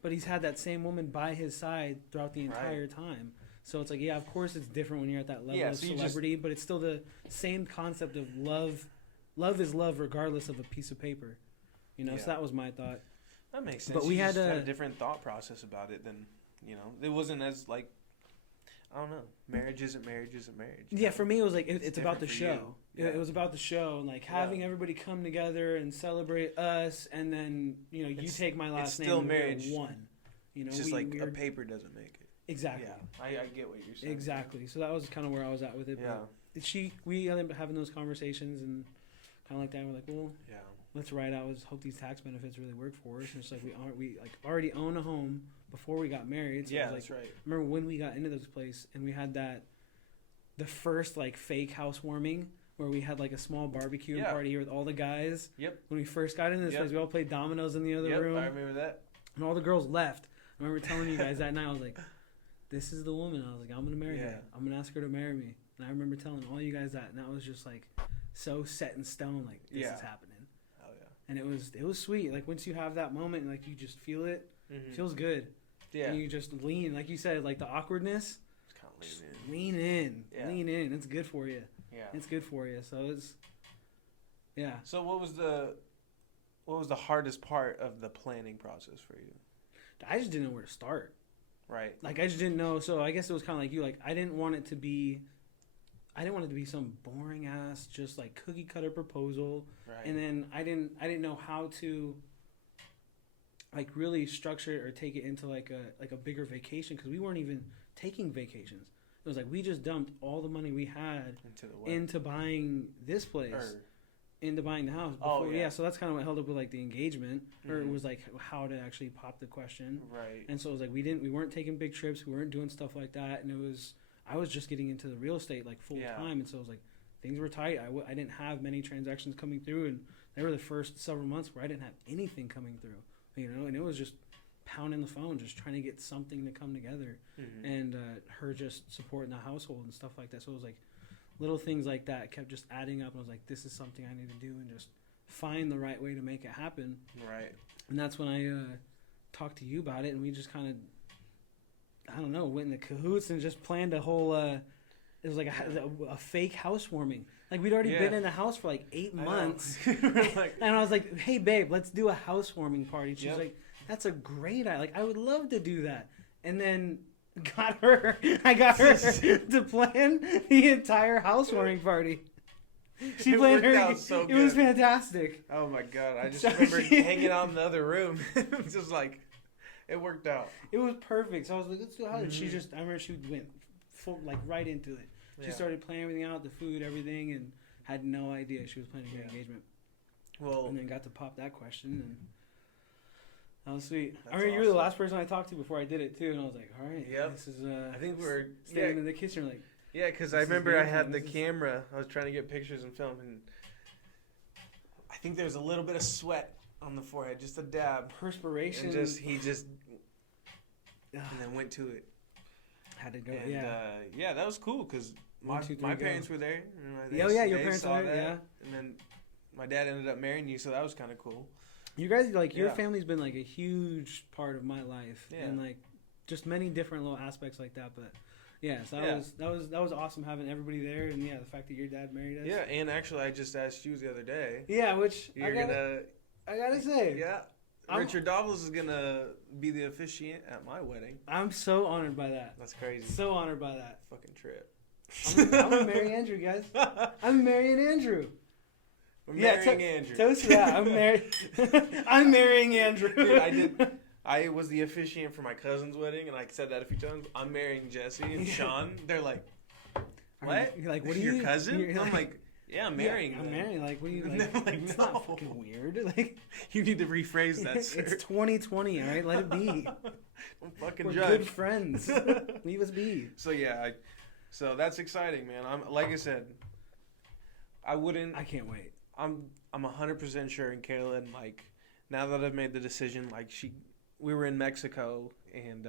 But he's had that same woman by his side throughout the entire time. So it's like, yeah, of course it's different when you're at that level of celebrity, but it's still the same concept of love. Love is love regardless of a piece of paper. You know, so that was my thought. That makes sense. But we had a different thought process about it than, you know, it wasn't as like, I don't know, marriage isn't marriage. Yeah, for me it was like, it's about the show. Yeah. It was about the show and like having everybody come together and celebrate us, and then, you know, you take my last name. It's still marriage. One. You know, it's just like a paper doesn't make it. Exactly. Yeah, I get what you're saying. Exactly. So that was kind of where I was at with it. Yeah. But we ended up having those conversations and kind of like that. We're like, well, let's write out. Hope these tax benefits really work for us. And it's like we already own a home before we got married. So that's right. Remember when we got into this place and we had the first like fake housewarming where we had like a small barbecue party here with all the guys. Yep. When we first got into this place, we all played dominoes in the other room. I remember that. And all the girls left. I remember telling you guys that night. I was like, this is the woman. I was like, I'm gonna marry her. I'm gonna ask her to marry me. And I remember telling all you guys that, and that was just like so set in stone. Like this is happening. Oh yeah. And it was sweet. Like once you have that moment, like you just feel it. It feels good. Yeah. And you just lean, like you said, like the awkwardness. It's kind of lean in. Lean in. It's good for you. Yeah. It's good for you. So it's. Yeah. So what was the hardest part of the planning process for you? I just didn't know where to start. Right. Like I just didn't know. So I guess it was kind of like you. Like I didn't want it to be some boring ass just like cookie cutter proposal. Right. And then I didn't know how to like really structure it or take it into like a bigger vacation, because we weren't even taking vacations. It was like we just dumped all the money we had into buying this place. Into buying the house. Before, so that's kind of what held up with like the engagement, or it was like how to actually pop the question. Right. And so it was like we weren't taking big trips, we weren't doing stuff like that, and I was just getting into the real estate like full time, and so it was like things were tight. I didn't have many transactions coming through, and they were the first several months where I didn't have anything coming through, you know, and it was just pounding the phone, just trying to get something to come together, and her just supporting the household and stuff like that. So it was like little things like that kept just adding up, and I was like, this is something I need to do and just find the right way to make it happen. Right. And that's when I talked to you about it, and we just kind of, I don't know, went in the cahoots and just planned a whole, it was like a fake housewarming. Like we'd already been in the house for like 8 months. And I was like, hey babe, let's do a housewarming party. She was like, that's a great idea. Like I would love to do that. And then I got her to plan the entire housewarming party. She planned her. So it was fantastic. Oh my god! I just remember hanging out in the other room. It was just like, it worked out. It was perfect. So I was like, let's do it. She just, I remember she went full, like right into it. She started planning everything out, the food, everything, and had no idea she was planning her engagement. Well, and then got to pop that question, and That was sweet. I mean, you were the last person I talked to before I did it too, and I was like, all right, this is. I think we were standing in the kitchen like. Yeah, because I remember I had the camera. I was trying to get pictures and film, and I think there was a little bit of sweat on the forehead, just a dab, perspiration, and he just, and then went to it. Had to go. And, that was cool because my parents were there. Your parents were there. Yeah, and then my dad ended up marrying you, so that was kind of cool. You guys, your family's been like a huge part of my life, and like just many different little aspects like that. But so that was awesome having everybody there, and the fact that your dad married us. Yeah, and actually, I just asked you the other day. Yeah, which I gotta say, Richard Davos is gonna be the officiant at my wedding. I'm so honored by that. That's crazy. So honored by that. Fucking trip. I'm gonna marry Andrew, guys. I'm marrying Andrew. We're marrying Andrew. Toast to that. I'm marrying Andrew. Dude, I was the officiant for my cousin's wedding, and I said that a few times. I'm marrying Jesse and Sean. They're like, "What? You're like, what are your cousin?" I'm like, "Yeah, I'm marrying him." I'm marrying. Like, what are you like? It's not fucking weird. Like, you need to rephrase that, sir. It's 2020, all right? Let it be. Don't fucking We're judge. good friends. Leave us be. So that's exciting, man. I'm like I said, I can't wait. I'm 100% sure in Kayla, and like now that I've made the decision, like we were in Mexico, and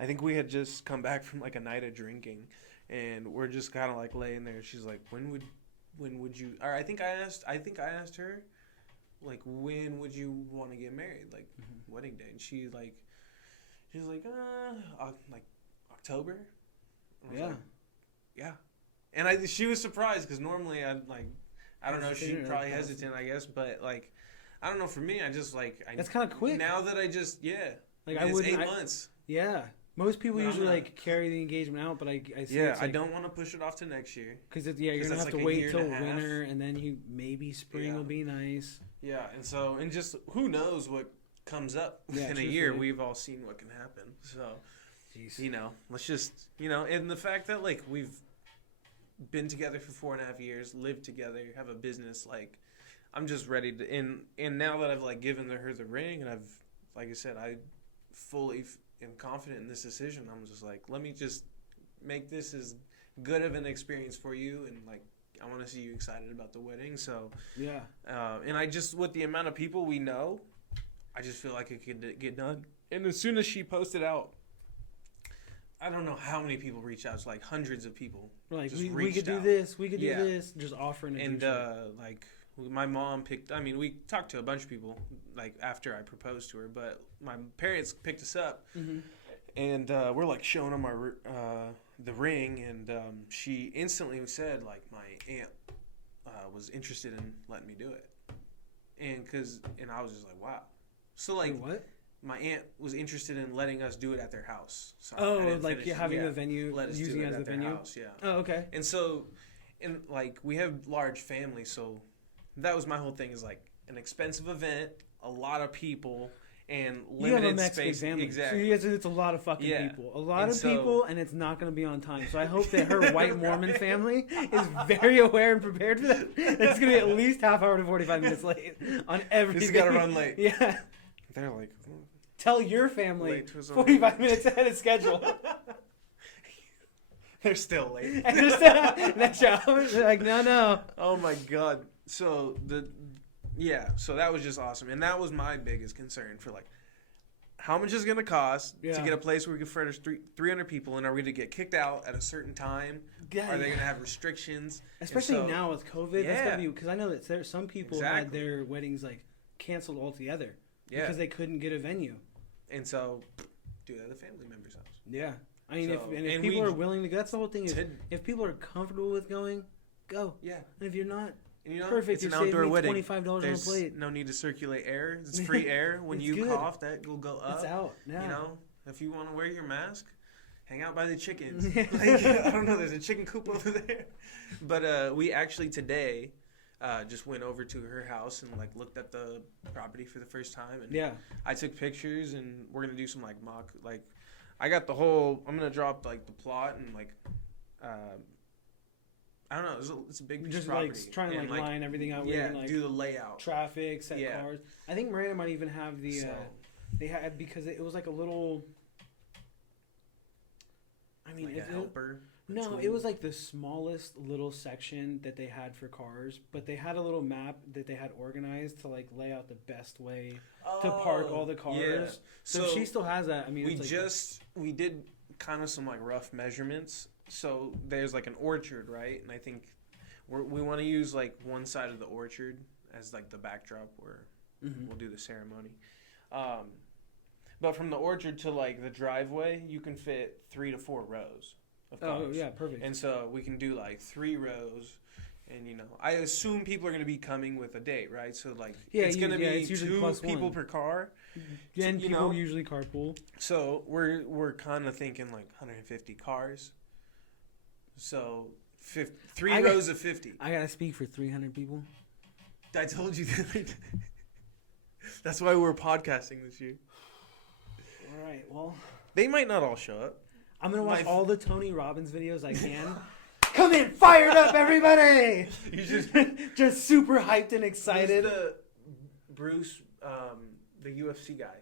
I think we had just come back from like a night of drinking, and we're just kind of like laying there. She's like, when would you? Or I think I asked her, like, when would you want to get married, like wedding day? And she's like, like October. Yeah. And she was surprised because normally I'd like, I don't know, she'd probably hesitant, I guess, but like, I don't know, for me, I just like, that's kind of quick. Now that I just, like, it's 8 months. Yeah. Most people usually like carry the engagement out, but I see I don't want to push it off to next year. Because you're going to have to wait till winter, and then maybe spring will be nice. Yeah, and just who knows what comes up in a year. We've all seen what can happen. So, let's just, and the fact that like we've been together for 4.5 years, lived together, have a business, like I'm just ready to, and now that I've like given her the ring, and I've, like I said, I fully am confident in this decision. I'm just like, let me just make this as good of an experience for you, and like I want to see you excited about the wedding. So and I just, with the amount of people we know, I just feel like it could get done. And as soon as she posted out, I don't know how many people reached out. It's like hundreds of people. Like, we could do this. We could do this. Just offering it. And, like, my mom we talked to a bunch of people, like, after I proposed to her. But my parents picked us up. Mm-hmm. And we're, like, showing them the ring. And she instantly said, like, my aunt was interested in letting me do it. And I was just like, wow. So, like... Wait, what? My aunt was interested in letting us do it at their house. Sorry, like having the venue, using it as the venue? House, yeah. Oh, okay. And so, like, we have large families, so that was my whole thing, is like an expensive event, a lot of people, and limited you have a Mexican space. Family. Exactly. So it's a lot of fucking people. A lot of people, and it's not going to be on time. So I hope that her white Mormon family is very aware and prepared for that. It's going to be at least half hour to 45 minutes late on everything. This has got to run late. Yeah. They're like... Tell your family 45 minutes ahead of schedule. They're still late. They're like, no. Oh my God. So so that was just awesome. And that was my biggest concern for like, how much is it going to cost to get a place where we can furnish 300 people, and are we going to get kicked out at a certain time? Yeah. Are they going to have restrictions? Especially now with COVID. That's gotta be, because I know that there's some people had their weddings like canceled altogether because they couldn't get a venue. And so, do it at the family member's house. Yeah. I mean, if people are willing to go, that's the whole thing. If people are comfortable with going, go. Yeah. And if you're not, perfect. It's an outdoor wedding. $25 on a plate. No need to circulate air. It's free air. When you cough, that will go up. It's out. Yeah. If you want to wear your mask, hang out by the chickens. Like, I don't know. There's a chicken coop over there. But we actually today... just went over to her house and like looked at the property for the first time, and I took pictures, and we're gonna do some like mock, like I got the whole, I'm gonna drop like the plot and like I don't know, it's a big piece of property. Like trying to line everything out. Yeah, do the layout, traffic, set cars. I think Miranda might even have the They had because it was like a little. I mean, like a helper. No, it was like the smallest little section that they had for cars, but they had a little map that they had organized to like lay out the best way to park all the cars. Yeah. So she still has that. I mean, we did kind of some like rough measurements. So there's like an orchard, right? And I think we want to use like one side of the orchard as like the backdrop where we'll do the ceremony. But from the orchard to like the driveway, you can fit 3 to 4 rows of cars. Oh, yeah, perfect. And so we can do like 3 rows. And, you know, I assume people are going to be coming with a date, right? So, like, it's going to be 2 people per car. Yeah, and people usually carpool. So we're kind of thinking like 150 cars. So 3 rows of 50. I got to speak for 300 people. I told you that. That's why we're podcasting this year. All right, well. They might not all show up. I'm going to watch all the Tony Robbins videos I can. Come in, fired up, everybody! You just super hyped and excited. Who's the Bruce, the UFC guy?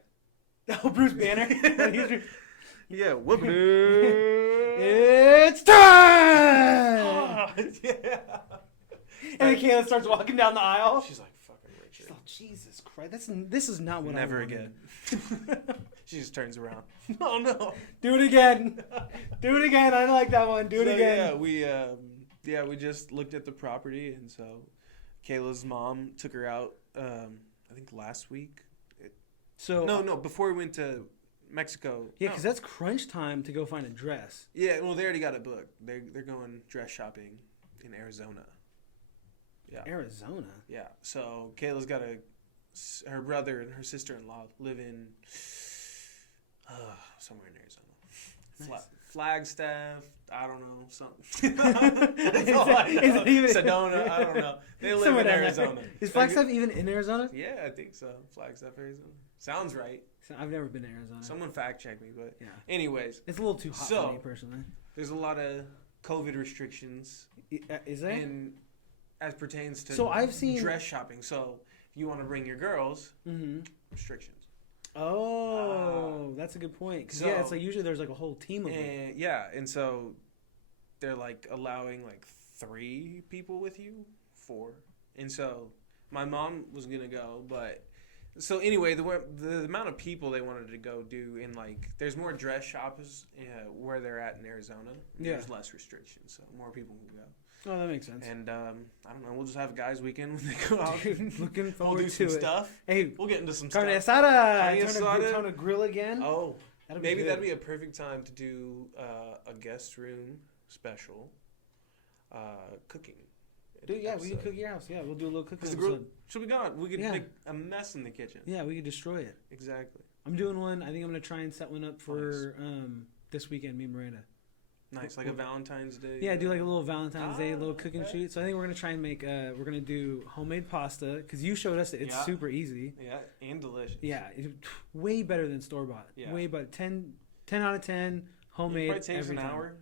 Oh, Bruce Banner? Yeah, whoop it. It's time! Yeah. And then Kayla starts walking down the aisle. She's like, fucking Richard. She's like, Jesus Christ, this is not what Never I again. She just turns around. Oh no! Do it again. Do it again. I like that one. Do it again. Yeah, we just looked at the property, and so Kayla's mom took her out. I think last week. No, before we went to Mexico. Yeah, because that's crunch time to go find a dress. Yeah, well, they already got it booked. They're going dress shopping in Arizona. Yeah. Arizona. Yeah. So Kayla's got her brother and her sister-in-law live in somewhere in Arizona. Nice. Flagstaff, I don't know, something. That's all I know. Sedona, I don't know. They live in Arizona. Is Flagstaff even in Arizona? Yeah, I think so. Flagstaff, Arizona. Sounds right. I've never been to Arizona. Someone fact check me, but yeah. Anyways. It's a little too hot for me, personally. There's a lot of COVID restrictions. Is there? As pertains to I've seen dress shopping. So if you want to bring your girls, restrictions. Oh, that's a good point. Because it's like usually there's like a whole team of them. Yeah, and so they're like allowing like 3 people with you, 4. And so my mom was gonna go, but so anyway, the amount of people they wanted to go do in like there's more dress shops where they're at in Arizona. There's less restrictions, so more people can go. Oh, that makes sense. And I don't know. We'll just have a guys' weekend when they go out. Dude, looking forward we'll do some to it. Stuff. Hey, we'll get into some carne stuff. asada. Turn a grill again. Oh, maybe that'd be a perfect time to do a guest room special cooking. Dude, yeah, we can cook your house. Yeah, we'll do a little cooking episode. The grill should be gone. We could make a mess in the kitchen. Yeah, we could destroy it. Exactly. I'm doing one. I think I'm gonna try and set one up for this weekend. Me and Miranda. Nice, like a Valentine's Day. Yeah, do like a little Valentine's Day, a little cooking shoot. So I think we're gonna try and make. We're gonna do homemade pasta because you showed us that it's super easy. Yeah, and delicious. Yeah, way better than store bought. Yeah. Way better. 10 out of 10 homemade. It probably takes an hour.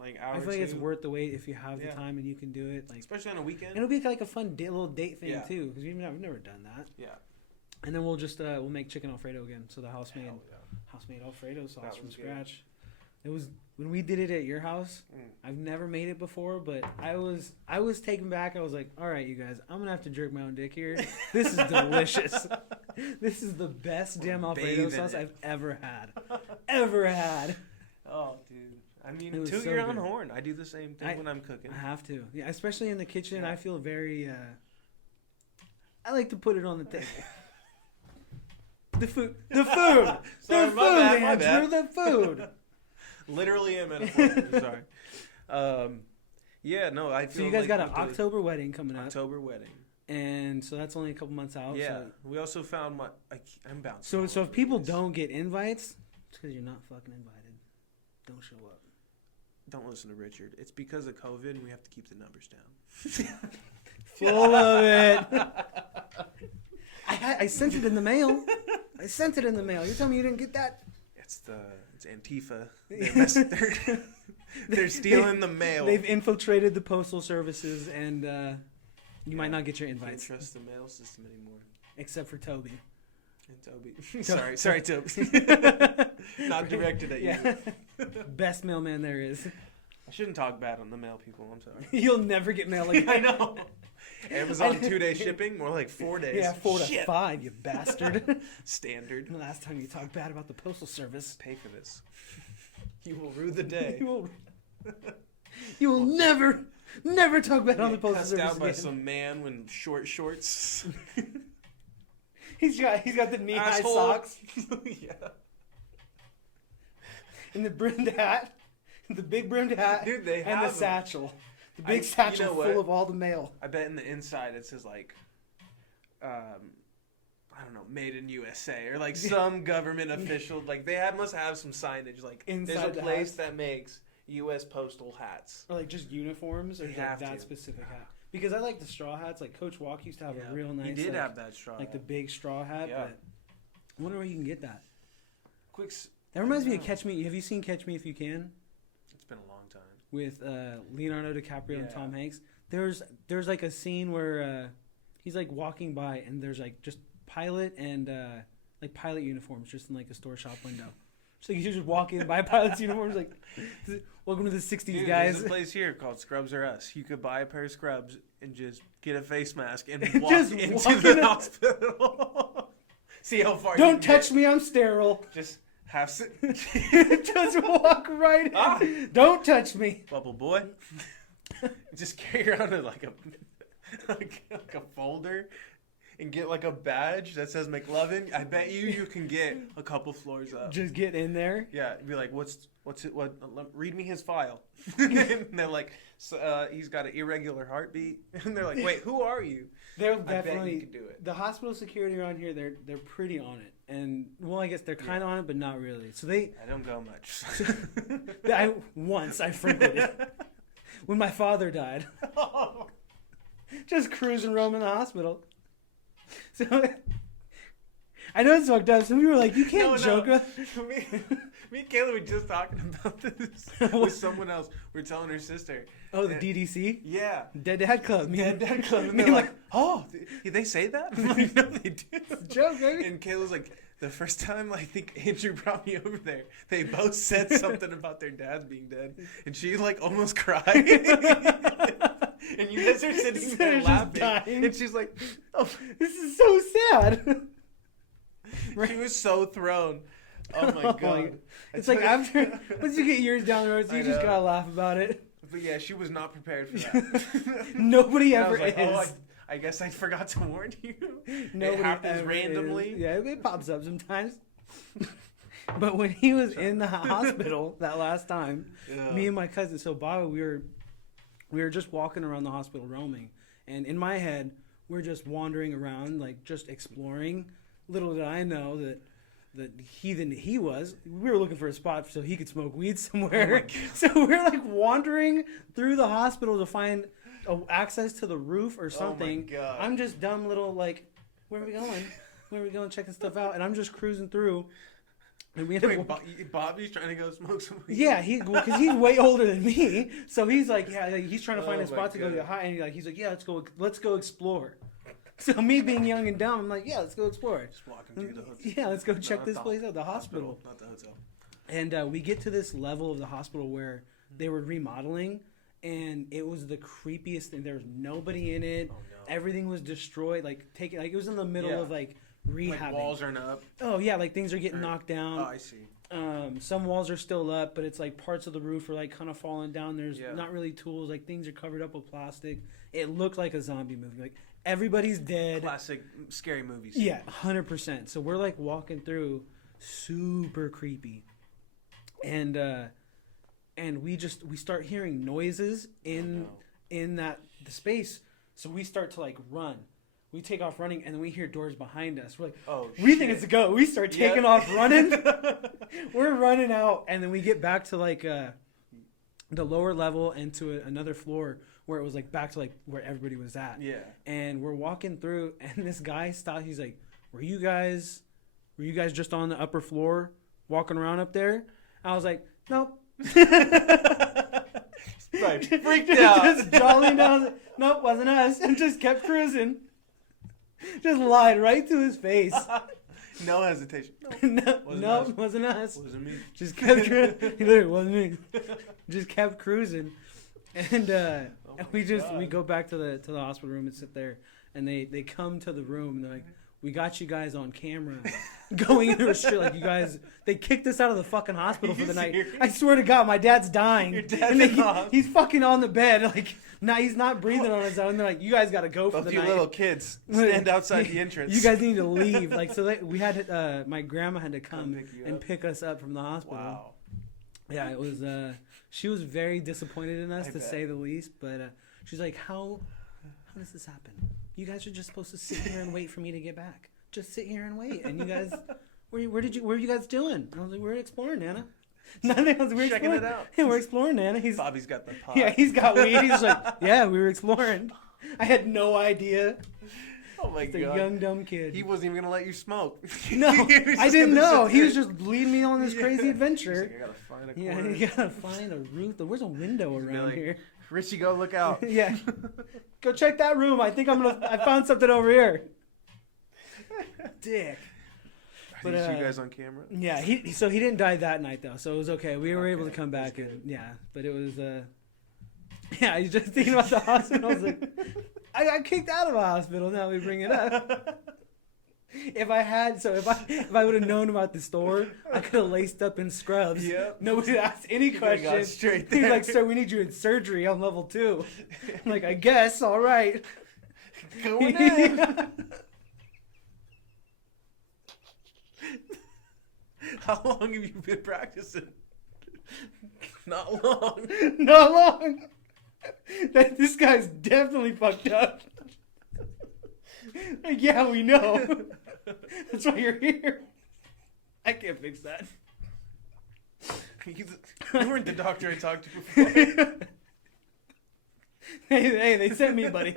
I feel like it's worth the wait if you have the time and you can do it. Like especially on a weekend. It'll be like a fun little date thing too because we've never done that. Yeah. And then we'll just we'll make chicken Alfredo again. So the house made Alfredo sauce from scratch. It was when we did it at your house. I've never made it before, but I was taken back. I was like, all right, you guys, I'm gonna have to jerk my own dick here. This is delicious. This is the best damn Alfredo sauce I've ever had. Oh, dude. I mean, toot your own horn. I do the same thing when I'm cooking. I have to. Yeah, especially in the kitchen. I feel very. I like to put it on the table. The food. Sorry, my bad. Andrew, the food. Literally a metaphor. Sorry. Yeah, no, I feel so you guys got an October wedding coming up. October wedding. And so that's only a couple months out. Yeah. So. We also found I'm bouncing. So if people don't get invites, it's because you're not fucking invited. Don't show up. Don't listen to Richard. It's because of COVID and we have to keep the numbers down. Full of it. I sent it in the mail. You're telling me you didn't get that? It's Antifa. They're stealing the mail. They've infiltrated the postal services, and you might not get your invites. Can't trust the mail system anymore. Except for Toby. And Toby. Sorry, Toby. Not directed at you. Best mailman there is. I shouldn't talk bad on the mail people. I'm sorry. You'll never get mail again. I know. Amazon 2-day shipping, more like 4 days. Yeah, 4 to 5, you bastard. Standard. The last time you talked bad about the postal service. Pay for this. You will rue the day. You will never talk bad on the postal service down by again. some man with short shorts. He's got the knee-high socks. Yeah. And the brimmed hat. The big brimmed hat. Dude, they have and the satchel. The big satchel full of all the mail. I bet in the inside it says like, I don't know, made in USA or like some government official. Like they must have some signage. Like inside there's a place that makes U.S. postal hats. Or like just uniforms or like that specific hat. Because I like the straw hats. Like Coach Walk used to have a real nice. He did have that straw. Like the big straw hat. Yeah. But I wonder where you can get that. That reminds me of Catch Me. Have you seen Catch Me If You Can? It's been a long time. With Leonardo DiCaprio and Tom Hanks. There's like a scene where he's like walking by and there's like just pilot and like pilot uniforms just in like a store shop window. So you just walk in, buy pilot's uniforms, like, welcome to the 60s, guys. There's a place here called Scrubs R Us. You could buy a pair of scrubs and just get a face mask and walk into the hospital. See how far Don't touch me, I'm sterile. Just have just walk right in. Don't touch me. Bubble boy. Just carry around like a folder. And get like a badge that says McLovin. I bet you can get a couple floors up. Just get in there. Yeah, be like, what's it? Read me his file. And they're like, he's got an irregular heartbeat. And they're like, wait, who are you? They'll definitely. I bet you could do it. The hospital security around here, they're pretty on it, and well, I guess they're kind of on it, but not really. So I don't go much. Once I frequented it when my father died. Just cruising around in the hospital. So I know it's fucked up. Some people were like, "You can't joke." Me and Kayla were just talking about this with someone else. We were telling her sister. Oh, the DDC? Yeah. Dead Dad Club. Dead Dad Club. And they're like, "Oh, they say that?" I'm like, "No, they do." It's a joke, baby. And Kayla's like, the first time I think Andrew brought me over there, they both said something about their dads being dead, and she like almost cried. And you guys are sitting there laughing. Dying. And she's like, oh, this is so sad. She was so thrown. Oh my God. It's like after, once you get years down the road, so you just gotta laugh about it. But yeah, she was not prepared for that. Nobody ever is. Oh, I guess I forgot to warn you. Nobody it happens randomly. Is. Yeah, it pops up sometimes. But when he was in the hospital that last time, me and my cousin, so Bobby, we were just walking around the hospital roaming, and in my head we're just wandering around, like just exploring. Little did I know that heathen he was, we were looking for a spot so he could smoke weed somewhere. So we're like wandering through the hospital to find access to the roof or something. Oh my God. I'm just dumb little like, where are we going? Where are we going? Checking stuff out, and I'm just cruising through. And we Bobby's trying to go smoke some weed. Yeah, because he's way older than me, so he's like, he's trying to find a spot to go get high, and he's like, yeah, let's go explore. So me being young and dumb, I'm like, yeah, let's go explore. Just walking through the hotel. Yeah, let's go check this place out, the hospital. Not the hotel. And we get to this level of the hospital where they were remodeling, and it was the creepiest thing. There was nobody in it. Oh, no. Everything was destroyed. Like it was in the middle of like rehabbing. Like walls are up. Oh yeah, like things are getting knocked down. Oh, I see. Some walls are still up, but it's like parts of the roof are like kind of falling down. There's not really tools. Like things are covered up with plastic. It looked like a zombie movie. Like everybody's dead. Classic scary movies. Yeah, 100%. So we're like walking through, super creepy, and we start hearing noises in the space. So we start to like run. We take off running, and then we hear doors behind us. We're like, we think it's a go. We start taking off running. We're running out, and then we get back to like the lower level and to another floor where it was like back to like where everybody was at. Yeah. And we're walking through, and this guy stopped. He's like, were you guys just on the upper floor walking around up there? I was like, nope. Right, freaked out. Just jolly down. Nope, wasn't us. And just kept cruising. Just lied right to his face. No hesitation. Wasn't us. Wasn't me. Just kept he literally wasn't me. Just kept cruising, and we go back to the hospital room and sit there, and they come to the room and they're like, we got you guys on camera going into a street, like, you guys, they kicked us out of the fucking hospital for the night. Serious? I swear to God, my dad's dying. Your dad's he's fucking on the bed, like, he's not breathing on his own. They're like, you guys got to go for the night. A few little kids stand outside the entrance. You guys need to leave. Like, so we had my grandma had to come and pick us up from the hospital. Wow. Yeah, it was. She was very disappointed in us, to say the least. But she's like, how does this happen? You guys are just supposed to sit here and wait for me to get back. Just sit here and wait. And you guys, what are you guys doing? I was like, we're exploring, Nana. Nothing else. We're checking it out. Yeah, we're exploring, Nana. Bobby's got the pot. Yeah, he's got weed. He's like, yeah, we were exploring. I had no idea. Oh my God. A young dumb kid. He wasn't even gonna let you smoke. No, I didn't know. He was just leading me on this crazy adventure. Like, I gotta find a corner. You gotta find a roof. Where's a window around here? Richie, go look out. Yeah. Go check that room. I think I found something over here. Dick. But you see you guys on camera? Yeah, so he didn't die that night though, so it was okay. We were able to come back and but it was yeah, I was just thinking about the hospital. I was like, I got kicked out of a hospital, now we bring it up. If I would have known about the store, I could have laced up in scrubs. Yep. Nobody would ask any questions. Straight there. He's like, sir, we need you in surgery on level 2. I'm like, I guess, all right. Going in. How long have you been practicing? Not long. Not long. This guy's definitely fucked up. Yeah, we know. That's why you're here. I can't fix that. You weren't the doctor I talked to before. Hey, they sent me, buddy.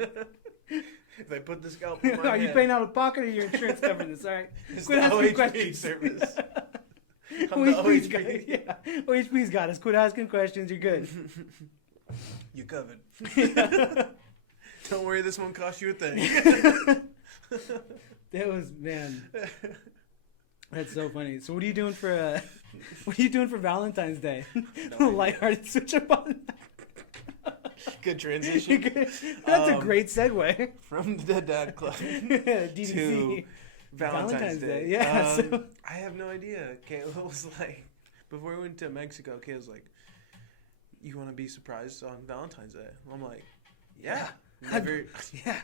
They put the scalpel in my Are head. you paying out of pocket or your insurance covering this? All right. It's Quit the asking OHP questions. service. OHP's got us. Quit asking questions. You're good. You covered. Don't worry, this won't cost you a thing. That was, man. That's so funny. So what are you doing for Valentine's Day? No lighthearted switch up on. Good transition. That's a great segue from the Dad Club DDC. to Valentine's Day. Yeah. So. I have no idea. Kayla was like, before we went to Mexico, Kayla was like, you want to be surprised on Valentine's Day? I'm like, yeah. Never. Yeah.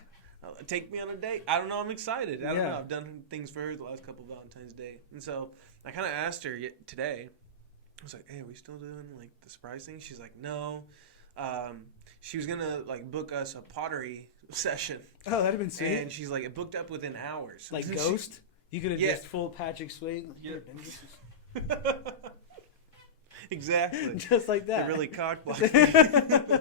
Take me on a date. I don't know. I'm excited. I don't know. I've done things for her the last couple of Valentine's Day. And so I kind of asked her today. I was like, hey, are we still doing like the surprise thing? She's like, no. She was going to like book us a pottery session. Oh, that'd have been sweet. And she's like, it booked up within hours. Like Ghost? You could have just full Patrick Swayze. Yeah. Exactly. Just like that. They really cock-blocked me.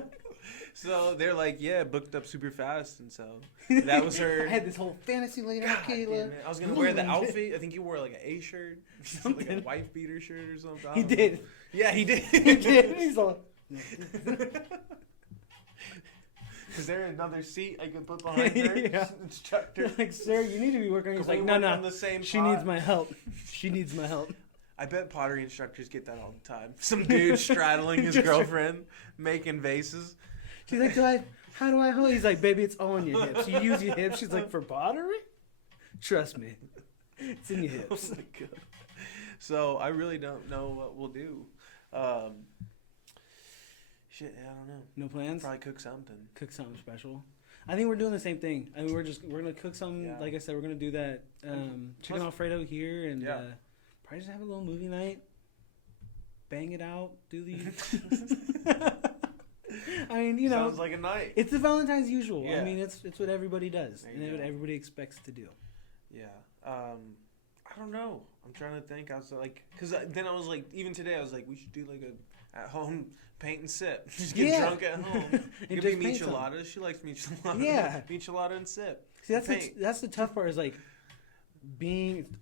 So they're like, yeah, booked up super fast. And so that was her. I had this whole fantasy laid out, Kayla. I was going to wear the outfit. I think he wore like an A shirt. Like a wife beater shirt or something. He did. Yeah, he did. He did. He's all... Is there another seat I could put behind her? Yeah. Instructor. Like, sir, you need to be working. He's like, no. She needs my help. She needs my help. I bet pottery instructors get that all the time. Some dude straddling his girlfriend, making vases. She's like, how do I hold? He's like, baby, it's all in your hips. You use your hips. She's like, for pottery? Trust me. It's in your hips. Oh my God. So I really don't know what we'll do. Shit, I don't know. No plans? Probably cook something. Cook something special. I think we're doing the same thing. I mean, we're gonna cook something. Yeah. Like I said, we're gonna do that chicken Alfredo here, and probably just have a little movie night. Bang it out. Do the. I mean, you know, sounds like a night. It's the Valentine's usual. Yeah. I mean, it's what everybody does, and what everybody expects to do. Yeah. I don't know. I'm trying to think. I was like, because then I was like, even today, I was like, we should do like a at home paint and sip. Just get drunk at home. Give me micheladas. She likes micheladas. Yeah. Michelada and sip. See, that's the tough part is like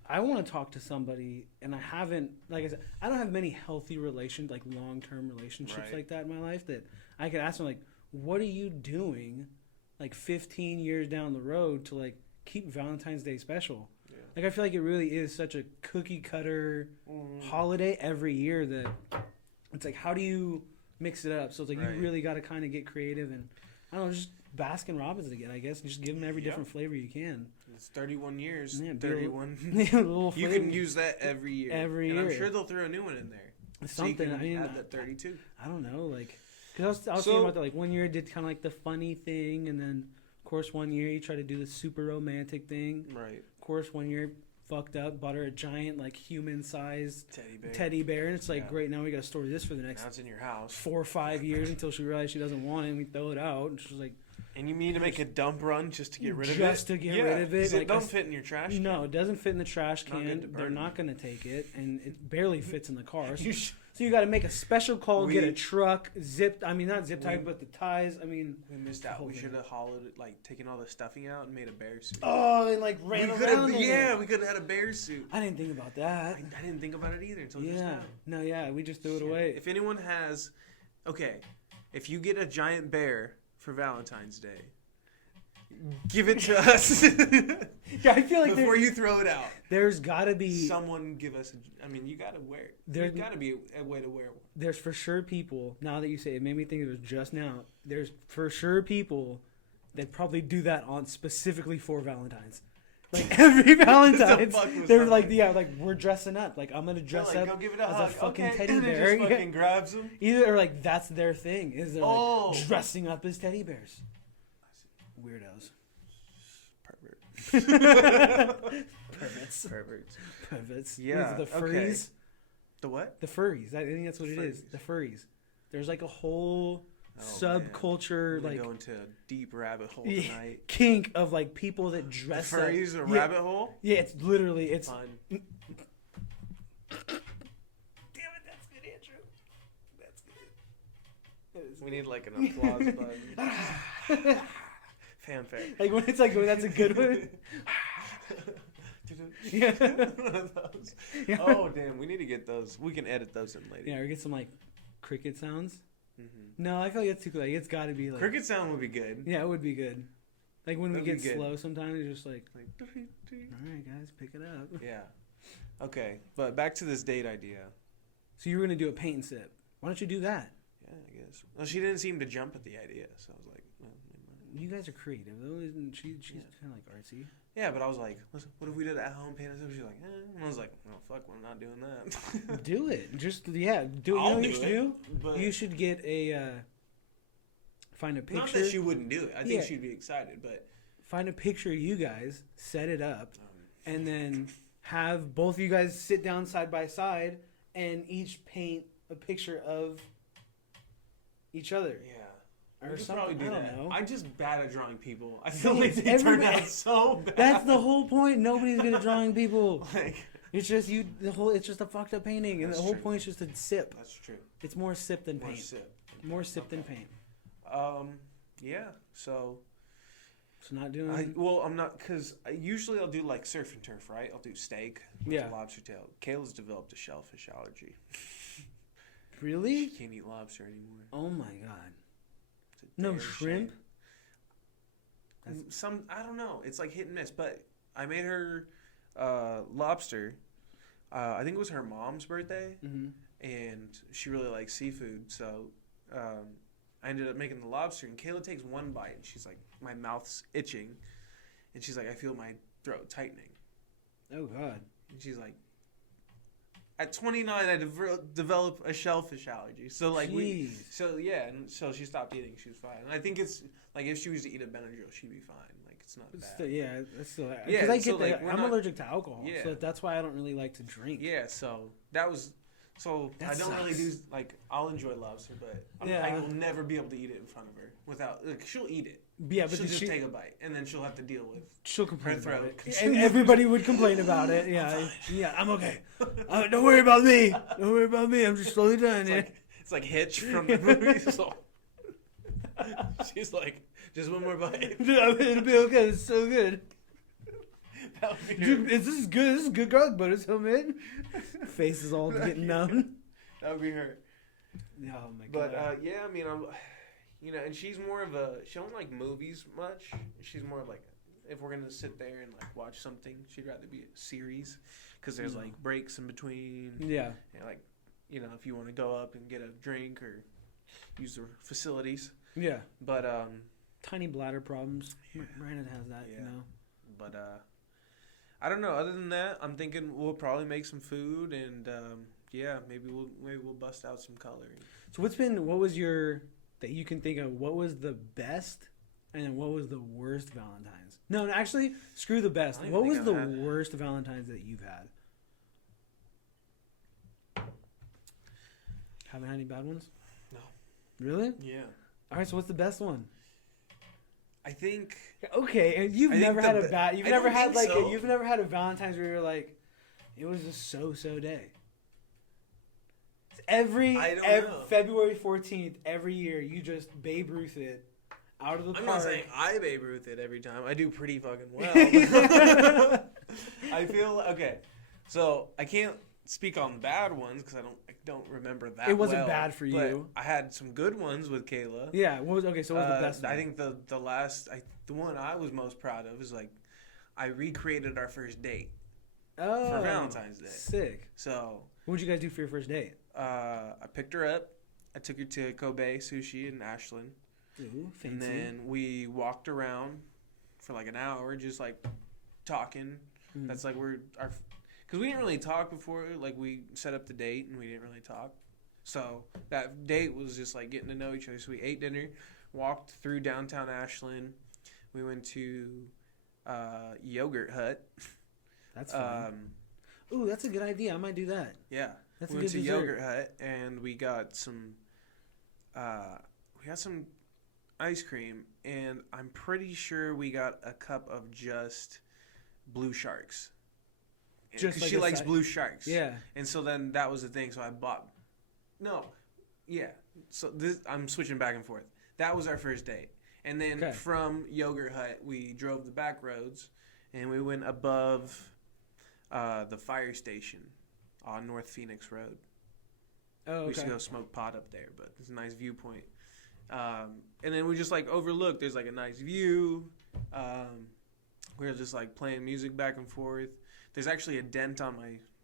I want to talk to somebody, and I haven't, like I said, I don't have many healthy relations, like long-term relationships like that in my life that I could ask them, like, what are you doing like 15 years down the road to like keep Valentine's Day special? Like, I feel like it really is such a cookie cutter holiday every year that it's like, how do you mix it up? So it's like you really got to kind of get creative and, I don't know, just Baskin Robbins again, I guess. Just give them every different flavor you can. It's 31 years. Yeah, 31. You can use that every year. Every year. And I'm sure they'll throw a new one in there. Something. So you can add that 32. I don't know. Like, because I was thinking about that. Like, one year I did kind of like the funny thing. And then, of course, one year you try to do the super romantic thing. Right. Of course, one year fucked up, bought her a giant, like, human-sized teddy bear. And it's like, great, now we got to store this for the next... Now it's in your house. 4 or 5 years until she realized she doesn't want it. And we throw it out. And she's like... And you need to make a dump run just to get rid of it? Just to get rid of it. Like, it don't fit in your trash can. No, it doesn't fit in the trash can. They're not going to take it. And it barely fits in the car. So you got to make a special call, get a truck, not zip tie, but the ties. I mean... We missed out. We should have hollowed it, like, taken all the stuffing out and made a bear suit. Oh, and, like, ran around in it. We could have had a bear suit. I didn't think about that. I didn't think about it either until just now. No, we just threw it away. If anyone has... Okay, if you get a giant bear for Valentine's Day... Give it to us. Yeah, I feel like before you throw it out, there's got to be someone give us. You got to wear it. There's got to be a way to wear one. There's for sure people. Now that you say it, made me think it was just now. There's for sure people that probably do that on specifically for Valentine's. Like every Valentine's, they're like, we're dressing up. Like I'm gonna dress up go give it a as hug. a fucking teddy and bear. Just fucking grabs them. Either or like that's their thing. Is they're like dressing up as teddy bears. Weirdos. Perverts. Yeah. The furries. Okay. The what? The furries. I think that's what it is. The furries. There's like a whole subculture, like go into a deep rabbit hole tonight. Kink of like people that dress the furries up. A rabbit hole? Yeah, it's literally fun. Damn it, that's good, Andrew. That's good. We need like an applause button. Fanfare. Like when it's like, that's a good one. Yeah. One of those. Yeah. Oh damn, we need to get those. We can edit those in later. Yeah, or get some like cricket sounds. Mm-hmm. No, I feel like it's too cool. Like, it's got to be like cricket sound would be good. Yeah, it would be good. Like when we get slow, sometimes it's just like all right, guys, pick it up. Yeah. Okay, but back to this date idea. So you were gonna do a paint and sip. Why don't you do that? Yeah, I guess. Well, she didn't seem to jump at the idea, so I was like, well, you guys are creative. She's kind of like artsy. Yeah, but I was like, listen, what if we did at home paint and sip? She's like, And I was like, well, fuck, we're not doing that. Do it. Just, do it. You know what you should do? You should get find a picture. Not that she wouldn't do it. I think she'd be excited, but. Find a picture of you guys, set it up, and then have both of you guys sit down side by side and each paint a picture of each other. Yeah. Or something. I don't know. I'm just bad at drawing people. I feel like they turned out so bad. That's the whole point. Nobody's good at drawing people. It's just it's just a fucked up painting, and the whole point is just a sip. That's true. It's more sip than paint. More sip than paint. Yeah. So not doing. I'm not, because usually I'll do like surf and turf, right? I'll do steak with a lobster tail. Kayla's developed a shellfish allergy. Really? She can't eat lobster anymore. Oh my god. No shrimp? I don't know. It's like hit and miss. But I made her lobster. I think it was her mom's birthday. Mm-hmm. And she really likes seafood. So I ended up making the lobster. And Kayla takes one bite. And she's like, my mouth's itching. And she's like, I feel my throat tightening. Oh, God. And she's like, at 29, I developed a shellfish allergy. So like and so she stopped eating. She was fine. And I think it's like if she was to eat a Benadryl, she'd be fine. Like it's not bad. It's still because I get that. I'm allergic to alcohol, so that's why I don't really like to drink. Yeah, so that was. So that I don't really do like I'll enjoy lobster, but I will never be able to eat it in front of her without. Like, she'll eat it. Yeah, but she'll just take a bite, and then she'll have to deal with. She'll complain about it, and everybody would complain about it. Yeah, I'm okay. Don't worry about me. Don't worry about me. I'm just slowly dying here. It's like Hitch from the movie. So she's like, just one more bite. It'll be okay. It's so good. Dude, this is good. This is good garlic butter, homemade. Face is all getting numb. That would be her. Oh my god. But I'm, and she's more of she don't like movies much. She's more of like if we're gonna sit there and like watch something, she'd rather be a series, because there's like breaks in between. Yeah. And like, you know, if you want to go up and get a drink or use the facilities. Yeah. But tiny bladder problems. Brandon has that, you know. But I don't know. Other than that, I'm thinking we'll probably make some food and maybe we'll bust out some coloring. So what was your that you can think of? What was the best and what was the worst Valentine's? No, actually, screw the best. What was the worst Valentine's that you've had? Haven't had any bad ones? No. Really? Yeah. All right. So what's the best one? I think. Okay, and you've never had a bad. You've never had like you've never had a Valentine's where you're like, it was a so-so day. Every February 14th every year, you just Babe Ruth it out of the park. I'm not saying I Babe Ruth it every time. I do pretty fucking well. I feel okay. So I can't speak on bad ones because I don't remember that. It wasn't bad for you. I had some good ones with Kayla. Yeah. So what was the best one? I think the one I was most proud of is like I recreated our first date for Valentine's Day. Sick. So what did you guys do for your first date? I picked her up. I took her to Kobe Sushi in Ashland. Ooh, fancy. And then we walked around for like an hour, just like talking. That's like because we didn't really talk before. Like we set up the date and we didn't really talk. So that date was just like getting to know each other. So we ate dinner, walked through downtown Ashland. We went to Yogurt Hut. That's fun. Ooh, that's a good idea. I might do that. Yeah. That's we went to Yogurt Hut and we got some ice cream, and I'm pretty sure we got a cup of just Blue Sharks. Just because she likes Blue Sharks. Yeah. And so then that was the thing. So I bought. No. Yeah. So I'm switching back and forth. That was our first date. And then from Yogurt Hut, we drove the back roads and we went above the fire station on North Phoenix Road. Oh, okay. We used to go smoke pot up there, but it's a nice viewpoint. And then we just like overlooked. There's like a nice view. We were just like playing music back and forth. There's actually a dent on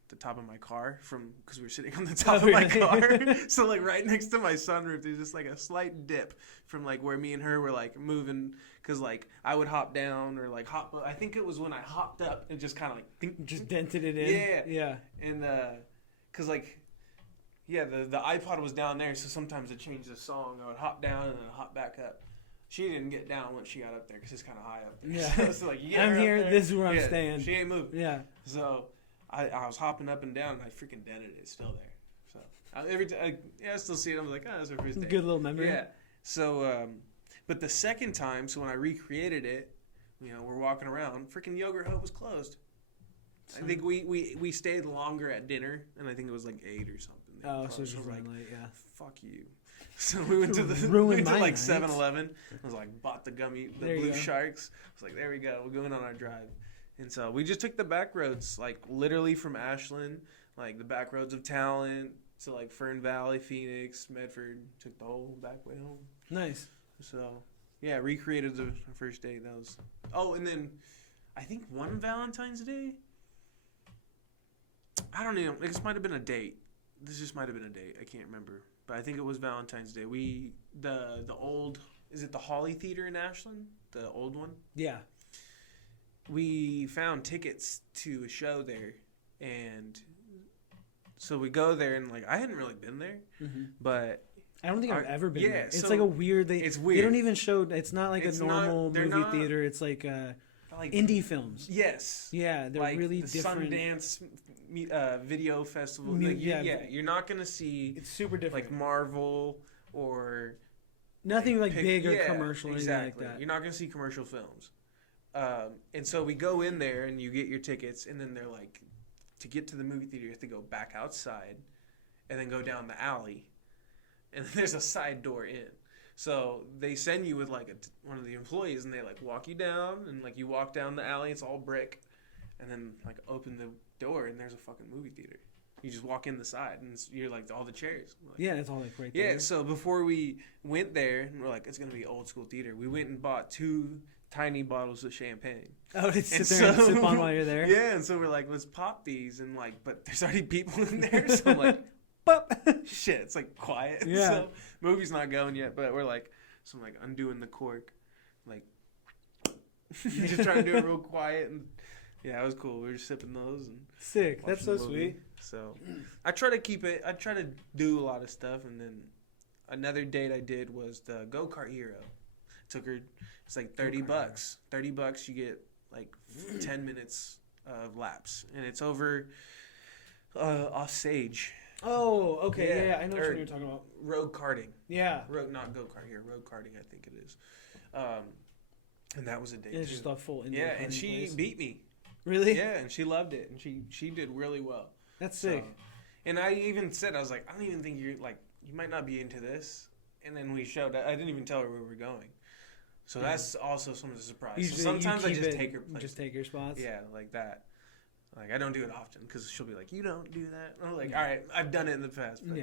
the top of my car because we were sitting on the top of my car. So like right next to my sunroof, there's just like a slight dip from like where me and her were like moving. Because like I would hop down or like hop. I think it was when I hopped up and just kind of like just dented it in. Yeah, yeah. And because like. Yeah, the iPod was down there, so sometimes it changed the song. I would hop down and then hop back up. She didn't get down once she got up there because it's kind of high up there. Yeah. So like, I'm here. This is where I'm staying. She ain't moving. Yeah. So I was hopping up and down, and I freaking dented it. It's still there. So every time, I still see it. I'm like, oh, that's our first day. Good little memory. Yeah. So, but the second time, so when I recreated it, you know, we're walking around. Freaking Yogurt Hut was closed. I think we stayed longer at dinner, and I think it was like 8 or something. Oh, so she was like, late, yeah. Fuck you. So we went to like 7-Eleven. I was like, bought the Blue Sharks. I was like, there we go. We're going on our drive. And so we just took the back roads, like literally from Ashland, like the back roads of Talent to like Fern Valley, Phoenix, Medford. Took the whole back way home. Nice. So yeah, recreated the first date. That was. Oh, and then I think one Valentine's Day. I don't know. This might have been a date. This just might have been a date. I can't remember. But I think it was Valentine's Day. The old, is it the Holly Theater in Ashland? The old one? Yeah. We found tickets to a show there. And so we go there and like, I hadn't really been there. Mm-hmm. But. I don't think I've ever been there. It's like a weird, it's weird. They don't even show, it's not like a normal movie theater. It's like indie films. Yes. Yeah, they're like really the different. Sundance video festival. You're not gonna see. It's super different. Like Marvel or nothing like big or commercial or anything like that. You're not gonna see commercial films. And so we go in there and you get your tickets, and then they're like, to get to the movie theater, you have to go back outside, and then go down the alley, and then there's a side door in. So they send you with like one of the employees, and they like walk you down, and like you walk down the alley, it's all brick, and then like open the door, and there's a fucking movie theater. You just walk in the side, and you're like all the chairs. Like, yeah, it's all like right there. Yeah, so before we went there, and we're like, it's gonna be old school theater. We went and bought 2 tiny bottles of champagne. Oh, to sit there and sip on while you're there? Yeah, and so we're like, let's pop these. And like, but there's already people in there. So I'm like, shit, it's like quiet. Yeah. So movie's not going yet, but we're like, so I'm like undoing the cork. Like, just trying to do it real quiet. And yeah, it was cool. We were just sipping those. And sick. That's so sweet. So I try to keep it, I try to do a lot of stuff. And then another date I did was the Go-Kart Hero. Took her, it's like $30. $30, you get like 10 minutes of laps, and it's over off Sage. Oh, okay, yeah, I know what you're talking about. Road karting. Yeah. Not go-kart here, road karting, I think it is. And that was a date. It's just a full indoor Yeah, and she beat me. Really? Yeah, and she loved it, and she did really well. That's sick. And I even said, I was like, I don't even think you're like, you might not be into this. And then we showed, I didn't even tell her where we were going. So that's also some of the surprise. So sometimes I just take her place. Just take your spots? Yeah, like that. Like, I don't do it often because she'll be like, you don't do that. I'm like, all right, I've done it in the past. But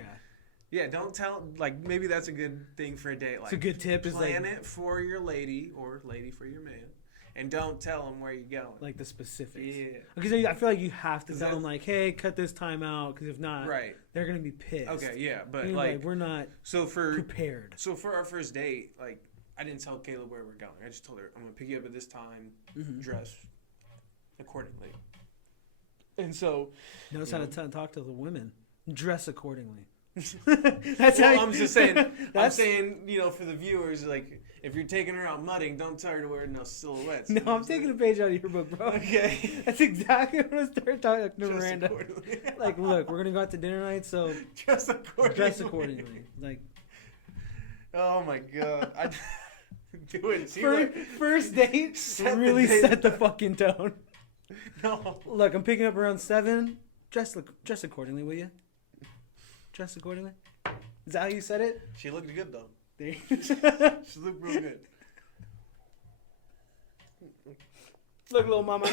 yeah, don't tell. Like, maybe that's a good thing for a date. Like, it's a good tip. Plan it for your lady or lady for your man. And don't tell them where you're going. Like the specifics. Yeah. Because I feel like you have to tell them, like, hey, cut this time out. Because if not, they're going to be pissed. Okay, yeah. But, like, we're not prepared. So for our first date, like, I didn't tell Kayla where we're going. I just told her, I'm going to pick you up at this time, dress accordingly. And so... Notice how to talk to the women. Dress accordingly. I'm just saying, I'm saying, you know, for the viewers, like, if you're taking her out mudding, don't tell her to wear no silhouettes. No, I'm taking a page out of your book, bro. Okay. That's exactly what I start talking to Miranda. Like, look, we're going to go out to dinner night, so... Dress accordingly. Dress accordingly. Like... Oh, my God. Do it. First date, set the fucking tone. No. Look, I'm picking up around 7. Dress accordingly, will you? Dress accordingly. Is that how you said it? She looked good though. She looked real good. Look, little mama,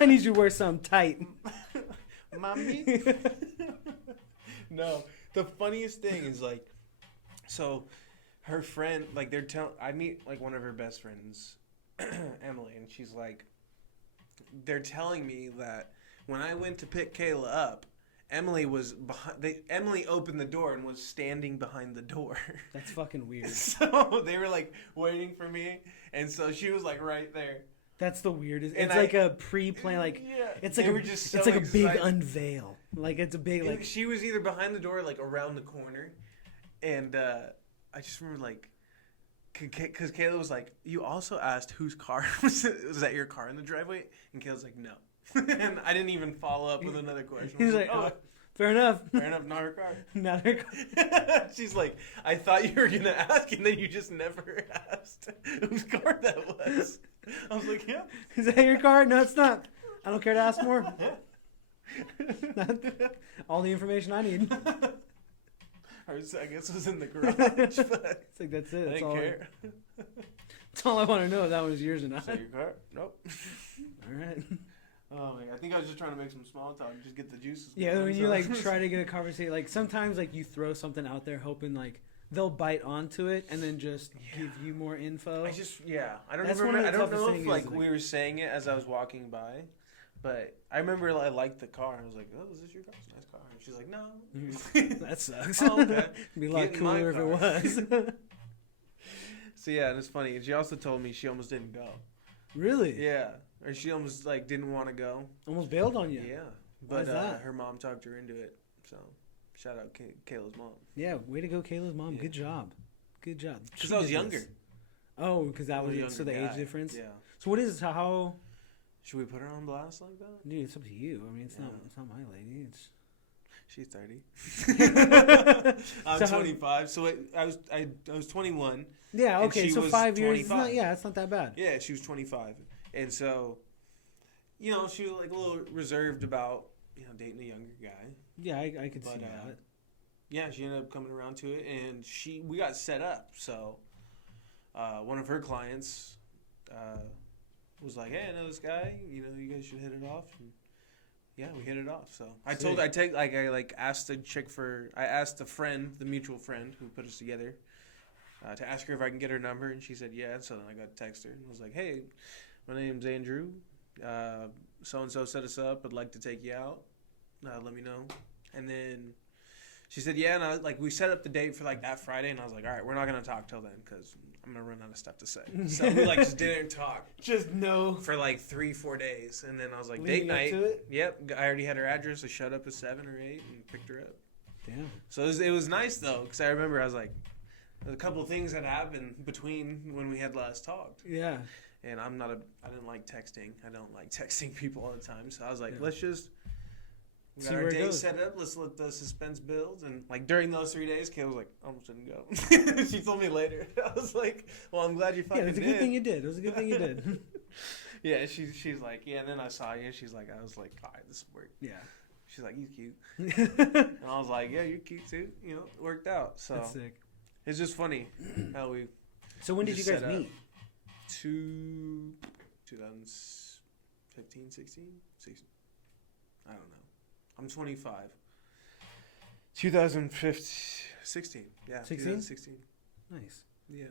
I need you to wear something tight. Mommy. No, the funniest thing is like, so her friend, like I meet like one of her best friends, Emily, and she's like, they're telling me that when I went to pick Kayla up, Emily was behind. Emily opened the door and was standing behind the door. That's fucking weird. So they were like waiting for me, and so she was like right there. That's the weirdest. It's like a pre-plan. Like it's like it's like a big unveil. Like it's a big like. She was either behind the door, like around the corner, and I just remember like, because Kayla was like, "You also asked whose car was that your car in the driveway?" And Kayla's like, "No." And I didn't even follow up with another question. He's like, "Oh, fair enough. Fair enough, not her car." Not her car. She's like, "I thought you were gonna ask, and then you just never asked whose car that was." I was like, "Yeah." Is that your car? No, it's not. I don't care to ask more. All the information I need. I guess it was in the garage. But it's like that's it. I didn't care. That's all I want to know if that was yours or not. Is that your car? Nope. All right. Oh man, I think I was just trying to make some small talk, just get the juices. Yeah, when you like try to get a conversation, like sometimes like you throw something out there hoping like they'll bite onto it and then just give you more info. I don't know if like we were saying it as I was walking by, but I remember I liked the car. I was like, "Oh, is this your car? It's a nice car." And she's like, "No." That sucks. Oh, okay. It'd be a lot cooler if it was. So yeah, and it's funny. And she also told me she almost didn't go. Really? Yeah. Or she almost like didn't want to go. Almost bailed on you. Yeah. But her mom talked her into it. So shout out Kayla's mom. Yeah, way to go, Kayla's mom. Yeah. Good job. Because I was younger. Oh, because that was so the age difference. Yeah. So what is how? Should we put her on blast like that? Dude, it's up to you. I mean, it's not my lady. She's 30. I'm 25. So I was 21. Yeah. Okay. So 5 years. It's not that bad. Yeah, she was 25. And so, you know, she was like a little reserved about, you know, dating a younger guy. Yeah, I could see that. Yeah, she ended up coming around to it, and we got set up. So, one of her clients was like, "Hey, I know this guy. You know, you guys should hit it off." And yeah, we hit it off. So I asked the chick I asked the mutual friend who put us together. to ask her if I can get her number, and she said yeah. So then I got to text her and was like, hey, my name's Andrew. So-and-so set us up. I'd like to take you out. Let me know. And then she said yeah, and we set up the date for like that Friday, and I was like, all right, we're not going to talk till then because I'm going to run out of stuff to say. So we just didn't talk. Just no. For like 3-4 days. And then I was like, date night. To it? Yep. I already had her address. I showed up at 7 or 8 and picked her up. Damn. So it was nice though, because I remember I was like, a couple of things had happened between when we had last talked. Yeah. And I didn't like texting. I don't like texting people all the time. So I was like, let's just we got our date set up. Let's let the suspense build. And like during those 3 days, Kayla was like, I almost didn't go. She told me later. I was like, well, I'm glad you fucking did. Yeah, it was a good thing you did. It was a good thing you did. Yeah, she's like, yeah. And then I saw you. She's like, I was like, all right, this worked. Yeah. She's like, you cute. And I was like, yeah, you're cute too. You know, it worked out. So that's sick. It's just funny how we. So when did you guys meet? 2015, 16? I don't know. I'm 25. 2015, 16. Yeah, 16? 2016. Nice. Yeah.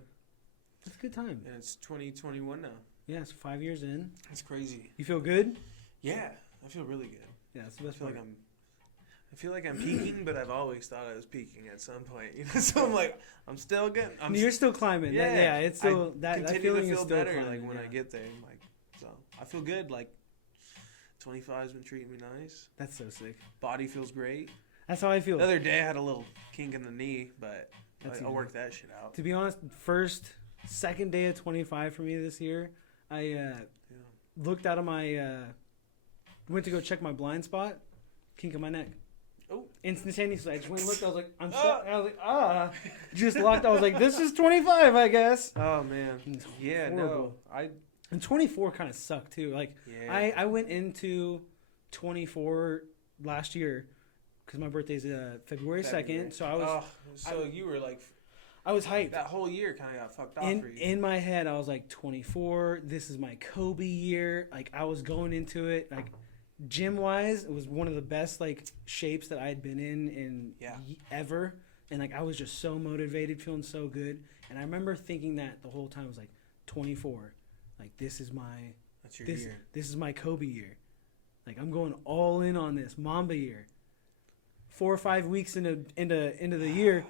That's a good time. And it's 2021 now. Yeah, it's 5 years in. That's crazy. You feel good? Yeah, I feel really good. Yeah, it's the best part. I feel like I'm peaking, but I've always thought I was peaking at some point. You know? So I'm like, I'm still good. You're still climbing. Yeah, it's still that feeling is still better. Climbing, like when I get there, I'm like, so I feel good. Like 25's been treating me nice. That's so sick. Body feels great. That's how I feel. The other day I had a little kink in the knee, but I'll work that shit out. To be honest, second day of 25 for me this year, I looked out of my, went to go check my blind spot, kink in my neck. Oh, instantaneously. I just went and looked. I was like, I'm stuck. I was like, just locked. I was like, this is 25, I guess. Oh, man. Yeah, horrible. No. And 24 kind of sucked, too. Like, yeah. I went into 24 last year because my birthday's February 2nd. So I was... you were like... I was hyped. That whole year kind of got fucked off for you. In my head, I was like, 24. This is my Kobe year. Like, I was going into it, like... Gym wise, it was one of the best shapes that I had been in ever, and I was just so motivated, feeling so good. And I remember thinking that the whole time. I was like 24, this is my year. This is my Kobe year. I'm going all in on this Mamba year. 4 or 5 weeks into the year,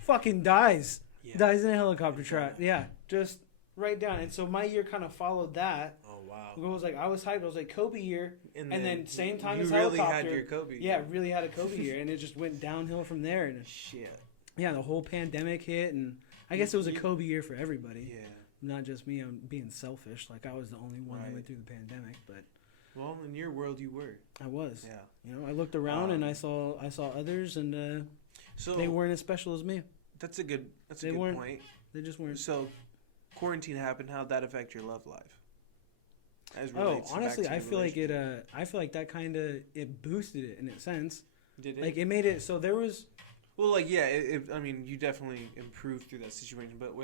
fucking dies in a helicopter trap. Yeah, just right down. And so my year kind of followed that. Wow. It was I was hyped. I was like, Kobe year. And then same time as helicopter. You really had your Kobe year. Yeah, really had a Kobe year. And it just went downhill from there. And shit. Yeah, the whole pandemic hit. And I guess it was a Kobe year for everybody. Yeah. Not just me. I'm being selfish. I was the only one that went through the pandemic. But well, in your world, you were. I was. Yeah. I looked around and I saw others. And so they weren't as special as me. That's a good point. They just weren't. So quarantine happened. How'd that affect your love life? Honestly, I feel like it. I feel like that kind of it boosted it in a sense. Did it? It made it so there was. Well, I mean, you definitely improved through that situation. But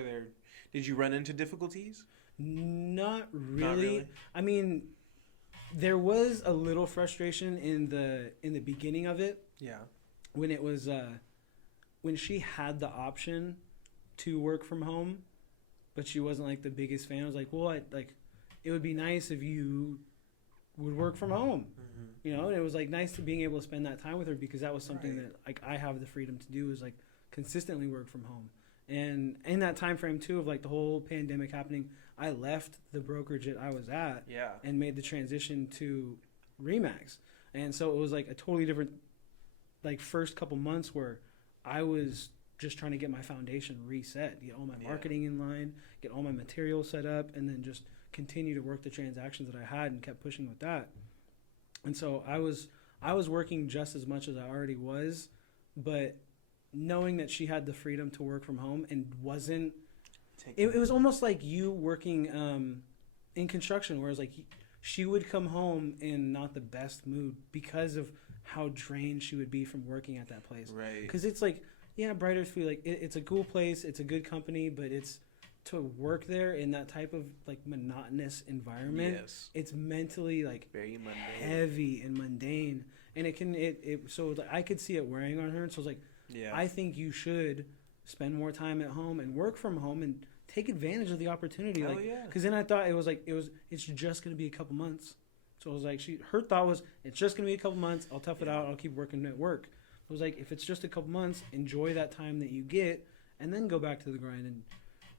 did you run into difficulties? Not really. I mean, there was a little frustration in the beginning of it. Yeah. When it was when she had the option to work from home, but she wasn't the biggest fan. I was like, well, it would be nice if you would work from home, and it was nice to being able to spend that time with her because that was something that I have the freedom to do is consistently work from home. And in that time frame too of the whole pandemic happening, I left the brokerage that I was at and made the transition to Remax. And so it was a totally different first couple months where I was just trying to get my foundation reset, get all my marketing in line, get all my material set up, and then just continue to work the transactions that I had and kept pushing with that. And so I was working just as much as I already was, but knowing that she had the freedom to work from home and wasn't it was almost like you working in construction, whereas she would come home in not the best mood because of how drained she would be from working at that place. Right. Because it's Brighter's Food, it's a cool place, it's a good company, but it's to work there in that type of monotonous environment, it's mentally very mundane, heavy and mundane, and so I could see it wearing on her. And so I was I think you should spend more time at home and work from home and take advantage of the opportunity. Hell like, yeah. Because then I thought it's just going to be a couple months. So I was like, her thought was, it's just going to be a couple months. I'll tough it out. I'll keep working at work. I was like, if it's just a couple months, enjoy that time that you get and then go back to the grind. And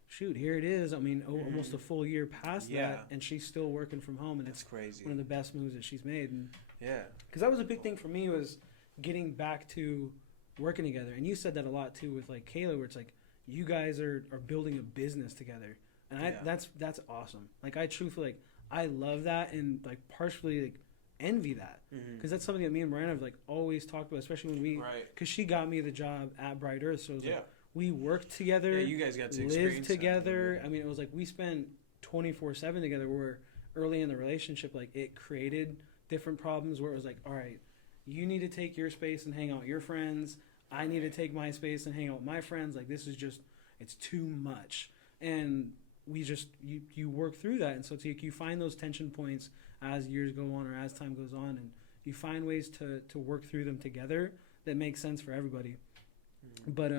shoot, here it is. I mean, almost a full year past that, and she's still working from home. And it's crazy. One of the best moves that she's made. And yeah. Because that was a big thing for me, was getting back to working together. And you said that a lot too with like Kayla, where it's like you guys are building a business together. And that's awesome. Like I truthfully, like, I love that and like partially like envy that, because that's something that me and Miranda have like always talked about, especially when because she got me the job at Bright Earth, so it was like we worked together. Yeah, you guys got to live together. I mean, it was like we spent 24/7 together. Where early in the relationship, like it created different problems where it was like, all right, you need to take your space and hang out with your friends. I need to take my space and hang out with my friends. Like this is just, it's too much. And we just, you work through that. And so it's like you find those tension points as years go on or as time goes on, and you find ways to work through them together that make sense for everybody. But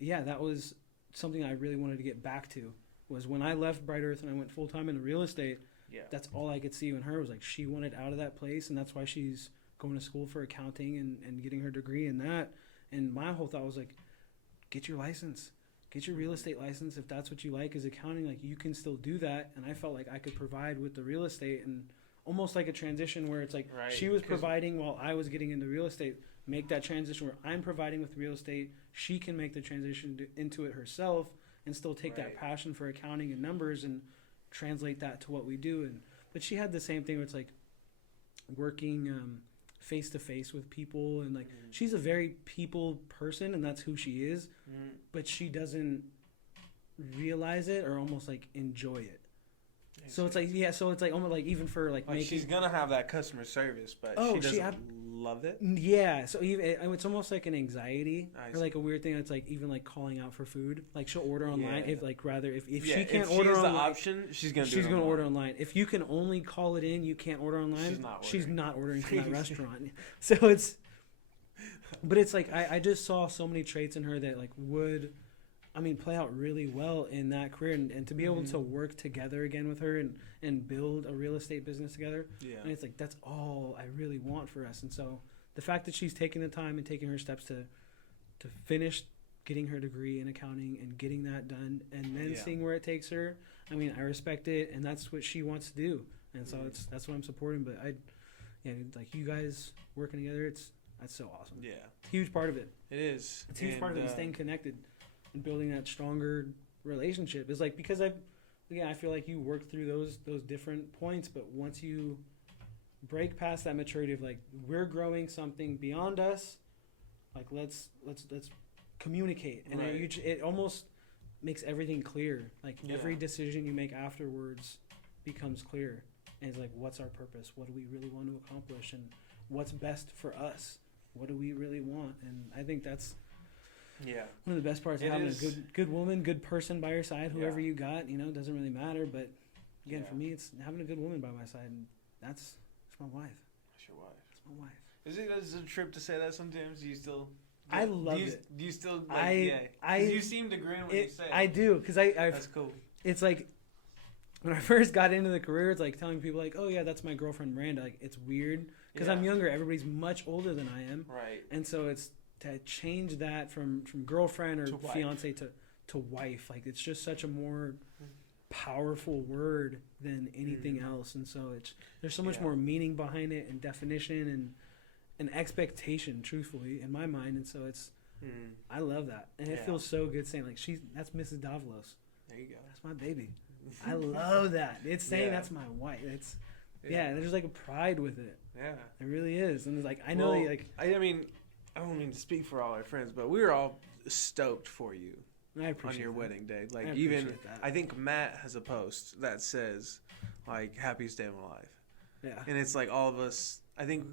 yeah, that was something I really wanted to get back to, was when I left Bright Earth and I went full-time into real estate. Yeah, that's all I could see in her was like she wanted out of that place, and that's why she's going to school for accounting and getting her degree in that. And my whole thought was like, get your license. Get your real estate license. If that's what you like is accounting, like you can still do that. And I felt like I could provide with the real estate, and almost like a transition where it's like she was providing while I was getting into real estate. Make that transition where I'm providing with real estate. She can make the transition into it herself and still take that passion for accounting and numbers and translate that to what we do. But she had the same thing where it's like working face to face with people, and like she's a very people person, and that's who she is, but she doesn't realize it or almost like enjoy it. So it's like so it's like almost like even for like making, she's gonna have that customer service, but she doesn't love it. Yeah, so even it's almost like an anxiety or like a weird thing. That's like even like calling out for food. Like she'll order online if she can't order online, the option, she's gonna order online. If you can only call it in, you can't order online. She's not ordering from that restaurant. So it's, but it's like I just saw so many traits in her that like would, I mean, play out really well in that career, and to be able to work together again with her and build a real estate business together. Yeah. And it's like, that's all I really want for us. And so the fact that she's taking the time and taking her steps to finish getting her degree in accounting and getting that done and then seeing where it takes her, I mean, I respect it, and that's what she wants to do. And so that's what I'm supporting. But like you guys working together, that's so awesome. Yeah. It's a huge part of it. It is. It's a huge part of it, staying connected and building that stronger relationship. Is like, because I feel like you work through those different points, but once you break past that maturity of like, we're growing something beyond us, like let's communicate, and it almost makes everything clear. Like every decision you make afterwards becomes clear, and it's like, what's our purpose? What do we really want to accomplish? And what's best for us? What do we really want? And I think that's one of the best parts of having a good woman, good person by your side. Whoever you got, doesn't really matter. But again, for me, it's having a good woman by my side, and that's my wife. That's your wife. That's my wife. Is it a trip to say that sometimes? Do you still? I love it. Do you still? Like, you seem to grin when you say it. I do, because I. That's cool. It's like when I first got into the career, it's like telling people like, "Oh yeah, that's my girlfriend Miranda." Like, it's weird because I'm younger. Everybody's much older than I am. Right. And so it's to change that from girlfriend or fiance to wife. Like, it's just such a more powerful word than anything else. And so there's so much more meaning behind it, and definition and expectation, truthfully, in my mind. And so I love that. And it feels so good saying like, that's Mrs. Davalos. There you go. That's my baby. I love that. It's saying that's my wife. It's there's like a pride with it. Yeah. It really is. And it's like, I know I mean, I don't mean to speak for all our friends, but we were all stoked for you on your wedding day. Like, I think Matt has a post that says like, happiest day of my life. Yeah. And it's like all of us, I think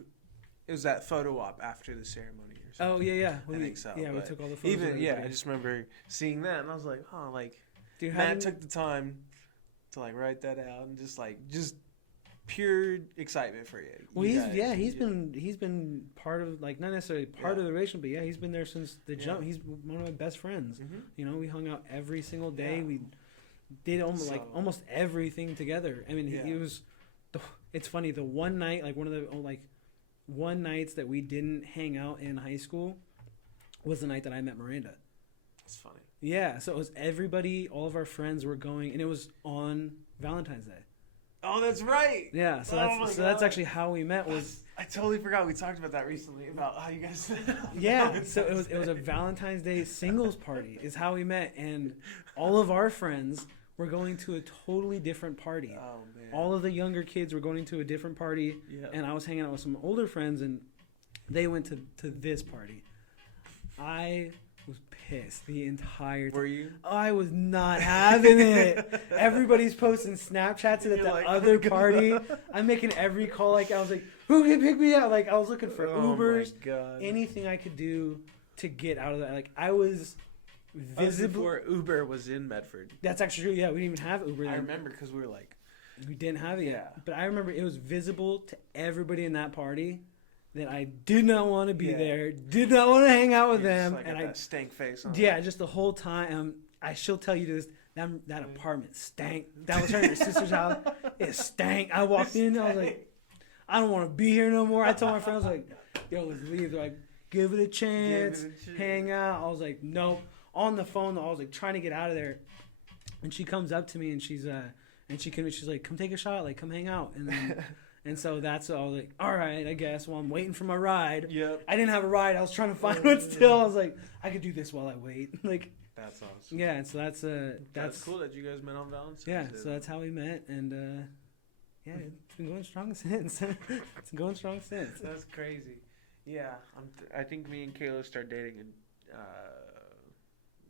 it was that photo op after the ceremony or something. Oh yeah. I think so. Yeah, we took all the photos. I just remember seeing that, and I was like, dude, Matt took the time to like write that out and just pure excitement for you. Well, he's been part of, like, not necessarily part of the relation, but he's been there since the jump. He's one of my best friends. Mm-hmm. You know, we hung out every single day. We did almost everything together. I mean, he was. It's funny. The one night, like one of the one nights that we didn't hang out in high school, was the night that I met Miranda. That's funny. Yeah, so it was everybody, all of our friends were going, and it was on Valentine's Day. Oh, that's right. Yeah, so that's actually how we met. I totally forgot. We talked about that recently, about how you guys. Yeah, so it was a Valentine's Day singles party is how we met, and all of our friends were going to a totally different party. Oh man! All of the younger kids were going to a different party, and I was hanging out with some older friends, and they went to this party. I was pissed the entire time. Were you? I was not having it. Everybody's posting Snapchats at the other party. I'm making every call. Like, I was like, who can pick me up? Like, I was looking for Ubers. My God. Anything I could do to get out of that. Like, I was visible. Before Uber was in Medford. That's actually true. Yeah, we didn't even have Uber then. I remember because we were like. We didn't have it yet. But I remember it was visible to everybody in that party that I did not want to be there, did not want to hang out with them, like, and that stank face on. Yeah, just the whole time. She'll tell you this. That apartment stank. That was her and her sister's house. It stank. I walked in. I was like, I don't want to be here no more. I told my friends, like, yo, let's leave. They're like, give it a chance, hang out. I was like, nope. On the phone, I was like trying to get out of there, and she comes up to me and she's like, come take a shot, like, come hang out, and then. And so that's all, like, all right, I guess. Well, I'm waiting for my ride. Yep. I didn't have a ride. I was trying to find one still. I was like, I could do this while I wait. Like, that's awesome. Yeah, and so that's cool that you guys met on Valentine's Day. Yeah, so that's how we met, and it's been going strong since. It's been going strong since. That's crazy. Yeah, I think me and Kayla started dating in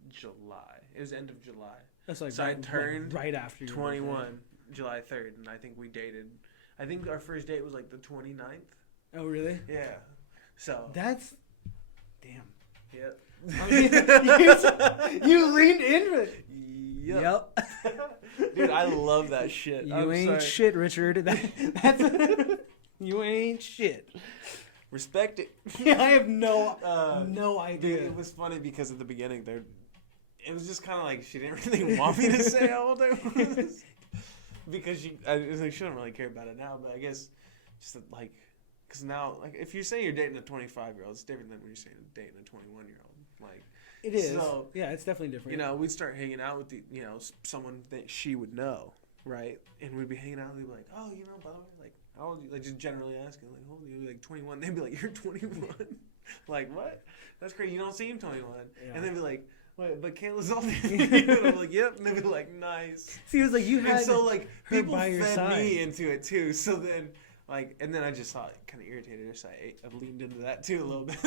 July. It was end of July. That's like so I turned right after 21, July 3rd, and I think we dated. I think our first date was like the 29th. Oh, really? Yeah. So. That's. Damn. Yep. I mean, you leaned into it. Yep. Dude, I love that shit. You ain't shit, Richard. That's you ain't shit. Respect it. Yeah, I have no idea. Dude, it was funny because at the beginning, it was just kind of like she didn't really want me to say how old I was. Because she doesn't really care about it now, but I guess just like, because now, like, if you're saying you're dating a 25-year-old, it's different than when you're saying dating a 21-year-old. Like, it is. So, yeah, it's definitely different. You know, we'd start hanging out with someone that she would know, right? And we'd be hanging out, and we'd be like, oh, by the way, like, how old are you? Like, just generally asking, like, how old are you? Like, 21. They'd be like, you're 21. Like, what? That's crazy. You don't seem 21. Yeah. And they'd be like, wait, but Kayla's older than you. And I'm like, yep. And they'd be like, nice. See, it was like you had. And so, like, people by your fed side. me into it too. So then, like, and then I just saw it kind of irritated her. So I leaned into that too a little bit.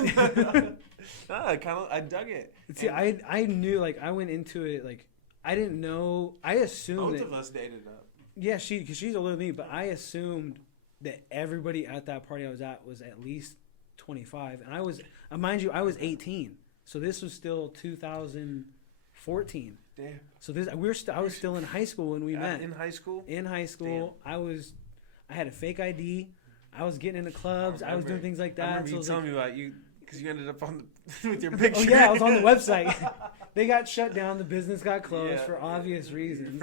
I dug it. See, I knew, like, I went into it, like, I didn't know. I assumed both of us dated up. Yeah, because she's older than me, but I assumed that everybody at that party I was at was at least 25, and I was, mind you, I was 18. So this was still 2014. Damn. So I was still in high school when we met. In high school? In high school. Damn. I had a fake ID. I was getting into clubs. I was doing things like that. I remember you telling me about you, because you ended up with your picture. Oh, yeah, I was on the website. They got shut down. The business got closed for obvious reasons.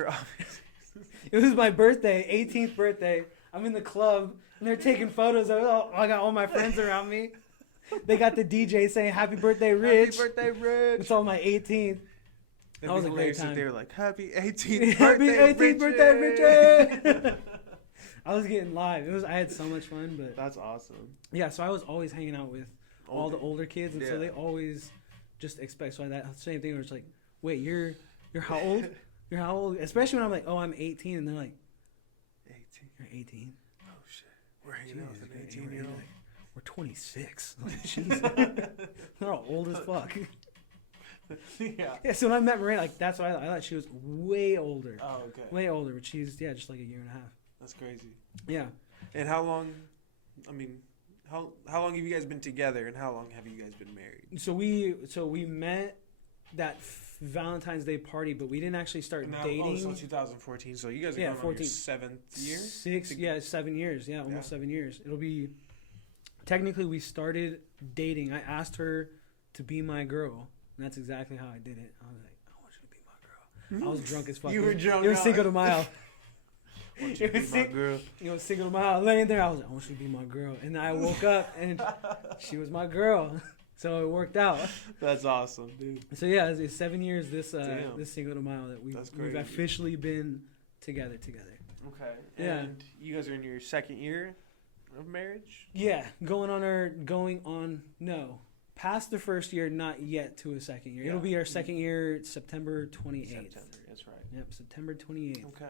It was my birthday, 18th birthday. I'm in the club, and they're taking photos of it. I got all my friends around me. They got the DJ saying, happy birthday, Rich. Happy birthday, Rich. It's on my 18th. That was a great time. They were like, happy 18th happy birthday, 18th birthday, Richard. I was getting live. I had so much fun. But that's awesome. Yeah, so I was always hanging out with all the older kids, and so they always just expect. So that same thing where it's like, wait, you're how old? You're how old? Especially when I'm like, oh, I'm 18, and they're like, 18. You're 18? Oh shit, we're hanging out with an 18-year-old. We're 26. Like, Jesus. They're all old as fuck. Yeah. So when I met Miranda, like, that's why I thought she was way older. Oh, okay. Way older, but she's just like a year and a half. That's crazy. Yeah. And how long? I mean, how long have you guys been together, and how long have you guys been married? So we met Valentine's Day party, but we didn't actually start dating. Oh, so 2014. So you guys are going on your 7th year? 7 years. Yeah, almost 7 years. It'll be technically we started dating. I asked her to be my girl, and that's exactly how I did it. I was like, I want you to be my girl. I was drunk as fuck. You were drunk. It was Cinco de Mayo. I want you to be my girl. You know, Cinco de Mayo. Laying there, I was like, I want you to be my girl, and I woke up and she was my girl. So it worked out. That's awesome, dude. So yeah, it's 7 years this Cinco de Mayo that we've officially been together. Okay. Yeah. And you guys are in your 2nd year of marriage? Yeah, past the 1st year, not yet to a 2nd year. Yeah. It'll be our 2nd year, September 28th. September, that's right. Yep, September 28th. Okay.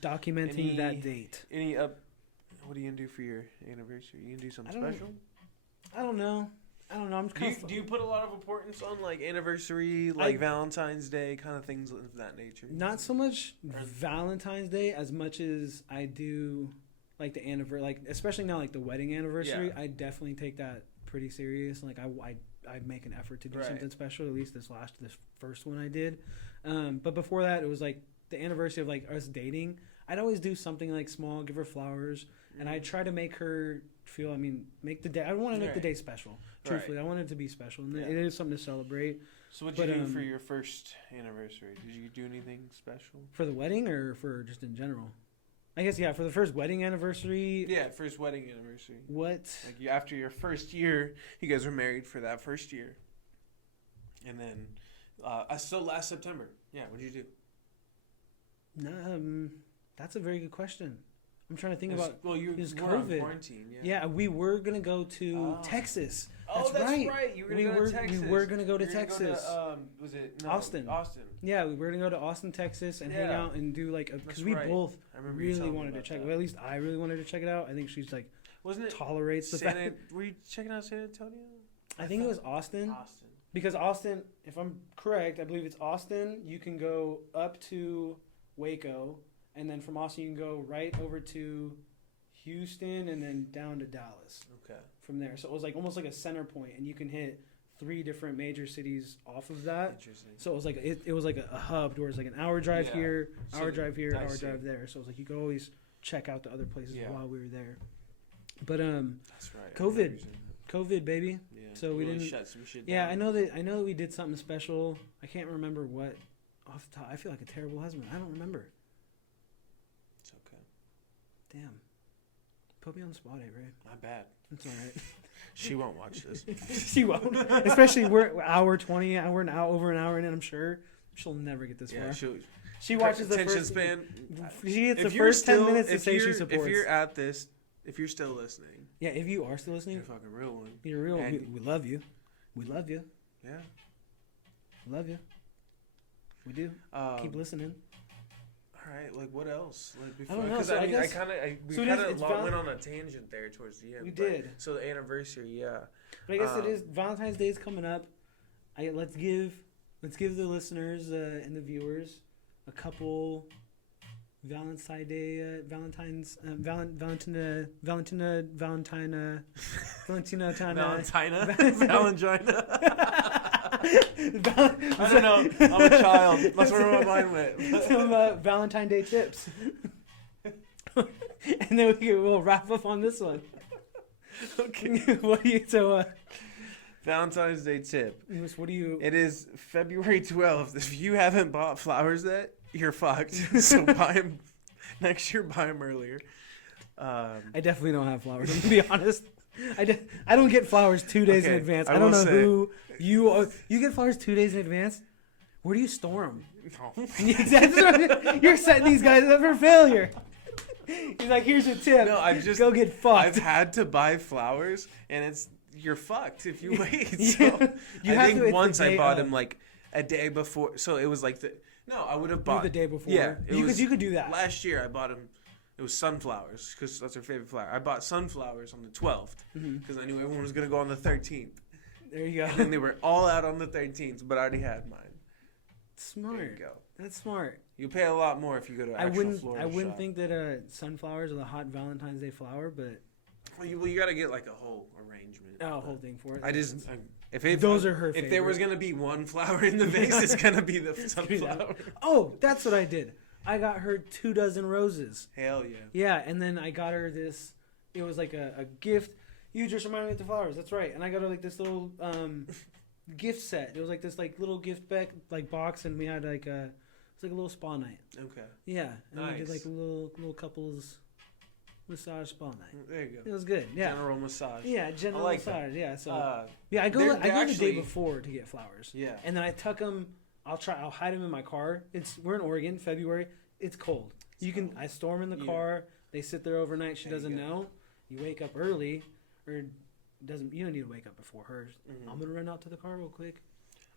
Documenting that date. What are you gonna do for your anniversary? You gonna do something special? I don't know. I'm do you put a lot of importance on like anniversary, Valentine's Day, kind of things of that nature? Not so much Valentine's Day as much as I do like the anniversary, like especially now like the wedding anniversary. Yeah. I definitely take that pretty serious. Like I make an effort to do something special. At least this first one I did. But before that, it was like the anniversary of like us dating. I'd always do something like small, give her flowers, and I try to make her feel. Make the day. I want to make the day special. Truthfully, I want it to be special, and it is something to celebrate. So what did you do for your first anniversary? Did you do anything special for the wedding, or for just in general? I guess for the first wedding anniversary. Yeah, first wedding anniversary. What? Like after your first year, you guys were married for that first year, and then so last September. Yeah, what did you do? That's a very good question. I'm trying to think about. Well, you were COVID. On quarantine. Yeah, we were gonna go to Texas. That's right. You were gonna go to Texas. We were gonna go to Texas. Was it Austin? Austin. Yeah, we were gonna go to Austin, Texas, and hang out and do because we both really wanted to check. Well, at least I really wanted to check it out. I think she's like, wasn't it tolerates the fact. Were you checking out San Antonio? I think it was Austin. Austin. Because Austin, if I'm correct, I believe it's Austin. You can go up to Waco, and then from Austin you can go right over to Houston, and then down to Dallas. Okay. From there, so it was like almost like a center point, and you can hit 3 different major cities off of that. Interesting. So it was like it was like a hub where it's like an hour drive here, hour drive here, hour drive there. So it was like you could always check out the other places while we were there. But that's right. COVID, baby. Yeah. So we didn't shut some shit down. Yeah, I know that we did something special. I can't remember what off the top. I feel like a terrible husband. I don't remember. It's okay. Damn. Put me on the spot, Avery. Not bad. It's all right. She won't watch this. She won't. Especially we're hour 20. We're now over an hour in, and I'm sure she'll never get this far. She watches the first span. She gets the first 10 minutes to say she supports. If you're at this, if you're still listening. Yeah, if you are still listening. You're a fucking real one. You're a real one. We love you. We love you. Yeah. Love you. We do. Keep listening. All right, like what else? I don't know. Because so we kind of went on a tangent there towards the end. We did. So the anniversary, yeah. But I guess it is Valentine's Day is coming up. Let's give the listeners and the viewers a couple Valentine's Day Valentina. I don't know. I'm a child. That's where my mind went. Some Valentine's Day tips. And then we'll wrap up on this one. Okay. Valentine's Day tip. What do you... It is February 12th. If you haven't bought flowers yet, you're fucked. So buy them next year. Buy them earlier. I definitely don't have flowers. To be honest, I don't get flowers 2 days in advance. I don't know who you are. You get flowers 2 days in advance. Where do you store them? No. You're setting these guys up for failure. He's like, here's a tip. No, go get fucked. I've had to buy flowers, and you're fucked if you wait. So I think once I bought them like a day before. So it was like I would have bought the day before. Yeah, because you could do that. Last year I bought them. It was sunflowers because that's her favorite flower. I bought sunflowers on the 12th because I knew everyone was gonna go on the 13th. There you go. And then they were all out on the 13th, but I already had mine. Smart. There you go. That's smart. You pay a lot more if you go to an actual floral shop. I wouldn't think that sunflowers are the hot Valentine's Day flower, but Well, you got to get like a whole arrangement. Oh, a whole thing for it. Those are her favorite. If there was going to be one flower in the vase, it's going to be the sunflower. Oh, that's what I did. I got her 24 roses. Hell yeah. Yeah, and then I got her this, it was like a gift. You just reminded me of the flowers. That's right. And I got her like this little gift set. It was like this like little gift box, and we had like it's like a little spa night. Okay. Yeah, and we did like a little couples massage spa night. There you go. It was good. Yeah. General massage. Yeah, general massage. That. Yeah. So yeah, I go actually, the day before to get flowers. Yeah. And then I tuck them. I'll hide them in my car. We're in Oregon, February. It's cold. I store them in the car. They sit there overnight. She doesn't know. You wake up early, or you don't need to wake up before her. Mm-hmm. I'm gonna run out to the car real quick.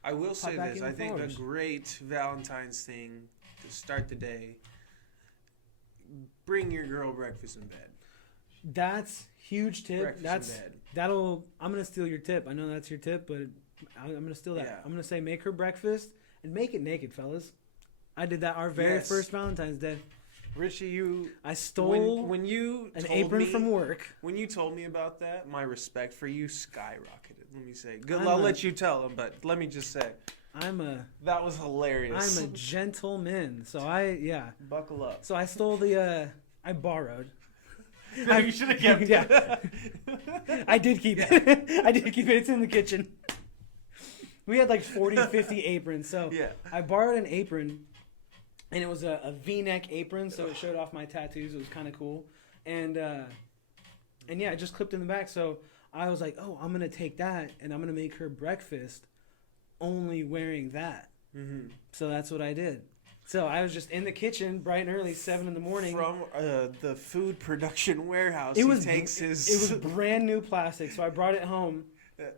I will say this. I think a great Valentine's thing to start the day. Bring your girl breakfast in bed. That's huge tip. In bed. I'm gonna steal your tip. I know that's your tip, but I'm gonna steal that. Yeah. I'm gonna say make her breakfast and make it naked, fellas. I did that our very first Valentine's Day. Richie, I stole when you an apron from work. When you told me about that, my respect for you skyrocketed. Let me say, I'll let you tell them, but let me just say, that was hilarious. I'm a gentleman, so buckle up. So I stole I borrowed. You should have kept it. Yeah. I did keep it. I did keep it. It's in the kitchen. We had like 40, 50 aprons, so I borrowed an apron. And it was a V-neck apron, so it showed off my tattoos. It was kind of cool. And yeah, it just clipped in the back. So I was like, oh, I'm going to take that, and I'm going to make her breakfast only wearing that. Mm-hmm. So that's what I did. So I was just in the kitchen bright and early, 7 in the morning. From the food production warehouse, it was brand new plastic, so I brought it home.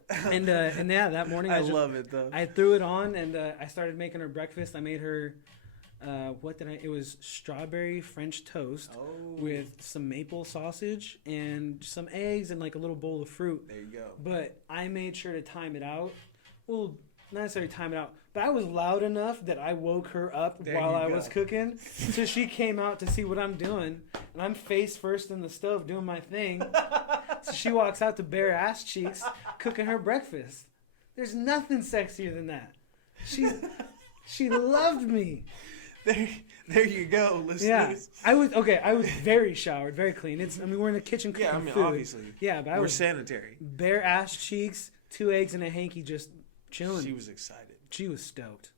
And yeah, that morning I love it, though. I threw it on, and I started making her breakfast. I made her... it was strawberry French toast with some maple sausage and some eggs and like a little bowl of fruit. There you go. But I made sure to time it out. Well, not necessarily time it out, but I was loud enough that I woke her up while I was cooking. So she came out to see what I'm doing, and I'm face first in the stove doing my thing. So she walks out to bare ass cheeks cooking her breakfast. There's nothing sexier than that. She loved me. There you go, listeners. Yeah, I was very showered, very clean. We're in the kitchen cooking food. Obviously. Yeah, but we're sanitary. Bare ass cheeks, 2 eggs and a hanky, just chilling. She was excited. She was stoked.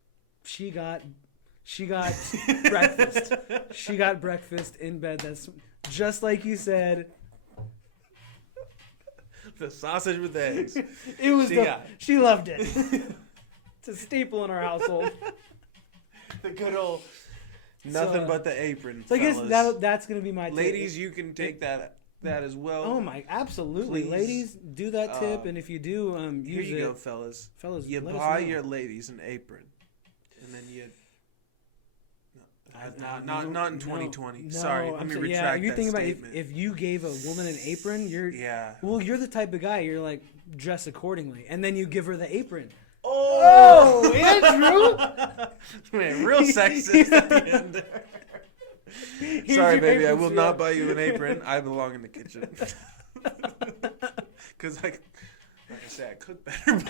She got breakfast. She got breakfast in bed. That's just like you said. The sausage with eggs. It was she loved it. It's a staple in our household. The good old nothing but the apron. So I guess that's gonna be my tip. Ladies, you can take that as well. Oh my, absolutely. Please. Ladies, do that tip, and if you do, use it. Here you go, fellas. Fellas, you buy your ladies an apron, and then you. Not in 2020. No, sorry, let me retract you're thinking that about if you gave a woman an apron, you're the type of guy you're like dress accordingly, and then you give her the apron. Oh, Andrew! Man, real sexist at the end there. Sorry, baby, I will not buy you an apron. I belong in the kitchen. Because, like I said, I cook better.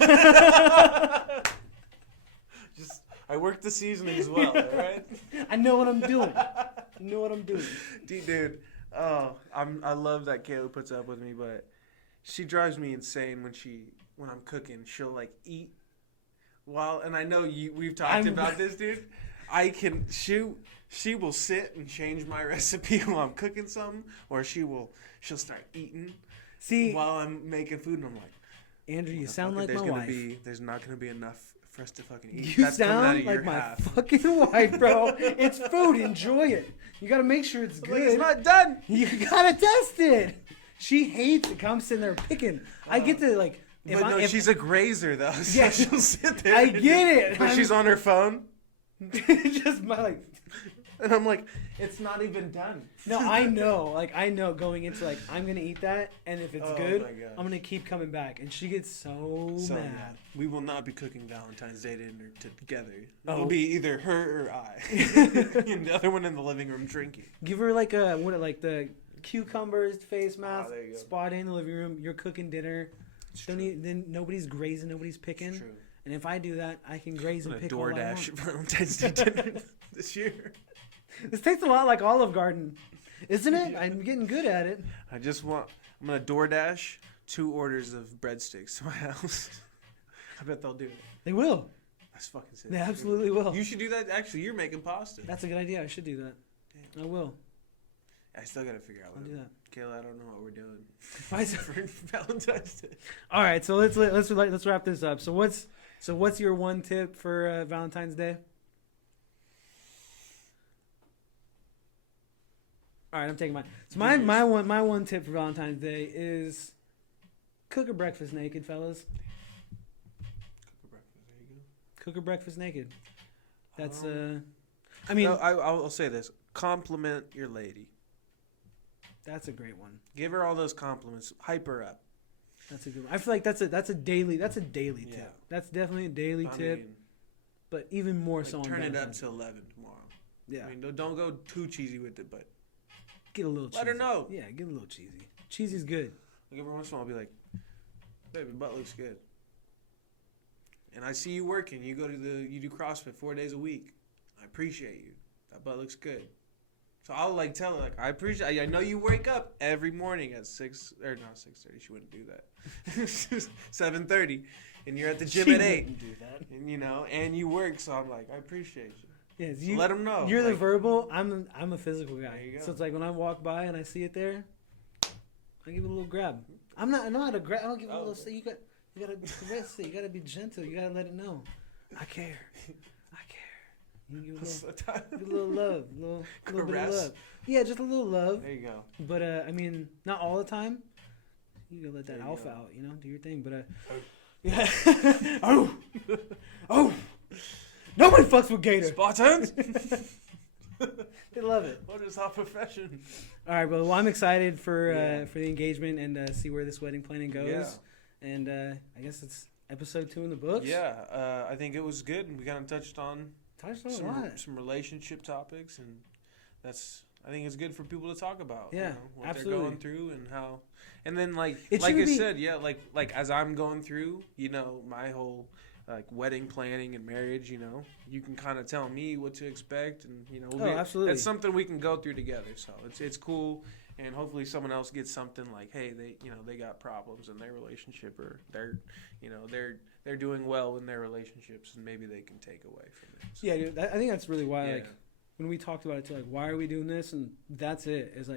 I work the seasonings well, all right? I know what I'm doing. Dude, I love that Kayla puts up with me, but she drives me insane when I'm cooking. She'll, like, eat. Well, and I know we've talked about this, dude. She will sit and change my recipe while I'm cooking something, or she'll start eating while I'm making food, and I'm like, Andrew, you sound like my wife. There's not gonna be enough for us to fucking eat. You sound like my fucking wife, bro. It's food. Enjoy it. You gotta make sure it's good. Like, it's not done. You gotta test it. She hates it. I'm sitting there picking. I get to like. She's a grazer though. So yeah, she'll sit there. I get it. But she's on her phone. Just and I'm like, it's not even done. No, I know. Like I know going into like I'm gonna eat that, and if it's good, I'm gonna keep coming back. And she gets so mad. We will not be cooking Valentine's Day dinner together. It'll be either her or I, and the other one in the living room drinking. Give her like the cucumbers, face mask, spot in the living room. You're cooking dinner. Then nobody's grazing, nobody's picking. It's true. And if I do that, I can graze and pick all I want. DoorDash Valentine's Day dinner this year. This tastes a lot like Olive Garden, isn't it? Yeah. I'm getting good at it. I'm gonna DoorDash 2 orders of breadsticks to my house. I bet they'll do it. They will. That's fucking sick. They absolutely will. You should do that. Actually, you're making pasta. That's a good idea. I should do that. Damn. I will. I still gotta figure out. I'll do that. Kayla, I don't know what we're doing. For Valentine's Day. All right, so let's wrap this up. So what's your one tip for Valentine's Day? All right, I'm taking mine. So my one tip for Valentine's Day is cook a breakfast naked, fellas. Cook a breakfast. There you go. Cook a breakfast naked. That's I'll say this: compliment your lady. That's a great one. Give her all those compliments. Hype her up. That's a good one. I feel like that's a daily tip. That's definitely a daily tip. But even more so on turn it up to 11 tomorrow. Yeah. I mean, don't go too cheesy with it, but get a little cheesy. Let her know. Yeah, get a little cheesy. Cheesy's good. Like every once in a while I'll be like, baby, butt looks good. And I see you working. You do CrossFit 4 days a week. I appreciate you. That butt looks good. So I'll tell her I appreciate. I know you wake up every morning at 6:30. She wouldn't do that. 7:30, and you're at the gym at 8. Wouldn't do that. And and you work. So I'm like, I appreciate you. Yes, so let them know. You're the verbal. I'm a physical guy. There you go. So it's like when I walk by and I see it there, I give it a little grab. I know how to grab. I don't give it a little. You gotta caress it. You gotta be gentle. You gotta let it know. I care. You give a little love, little bit of love. Yeah, just a little love. There you go. But I mean, not all the time. You gotta let that alpha out, do your thing. But yeah. oh, nobody fucks with Gator. Spartans. They love it. What is our profession? All right, well, I'm excited for the engagement and see where this wedding planning goes. Yeah. And I guess it's episode 2 in the books. Yeah, I think it was good. We kind of touched on some relationship topics, and I think it's good for people to talk about. Yeah, what absolutely. they're going through and how, and then like I said, like as I'm going through, my whole wedding planning and marriage, you can kind of tell me what to expect, and absolutely, it's something we can go through together. So it's cool, and hopefully someone else gets something like, hey, they got problems in their relationship, or they're doing well in their relationships, and maybe they can take away from it. So. Yeah, dude, I think that's really why, when we talked about it too, why are we doing this? And that's it. It's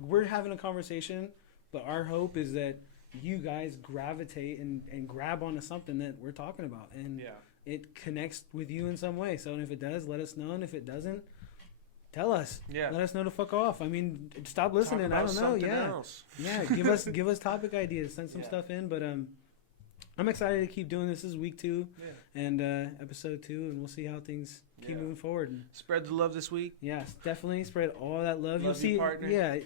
we're having a conversation, but our hope is that you guys gravitate and grab onto something that we're talking about, and it connects with you in some way. So, and if it does, let us know, and if it doesn't, tell us. Yeah. Let us know to fuck off. I mean, stop listening. I don't know. Yeah. Give us topic ideas. Send some stuff in, but I'm excited to keep doing this. This is week 2 and episode 2, and we'll see how things keep moving forward. And spread the love this week. Yes, definitely spread all that love. You'll see. Partner. Yeah,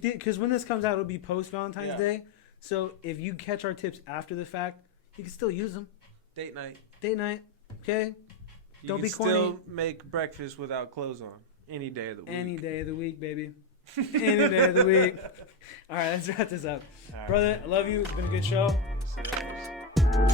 because when this comes out, it'll be post Valentine's Day. So if you catch our tips after the fact, you can still use them. Date night. Okay. Don't be corny. Still make breakfast without clothes on. Any day of the week. Any day of the week, baby. Any day of the week. All right, let's wrap this up. Brother, I love you. It's been a good show. Yes,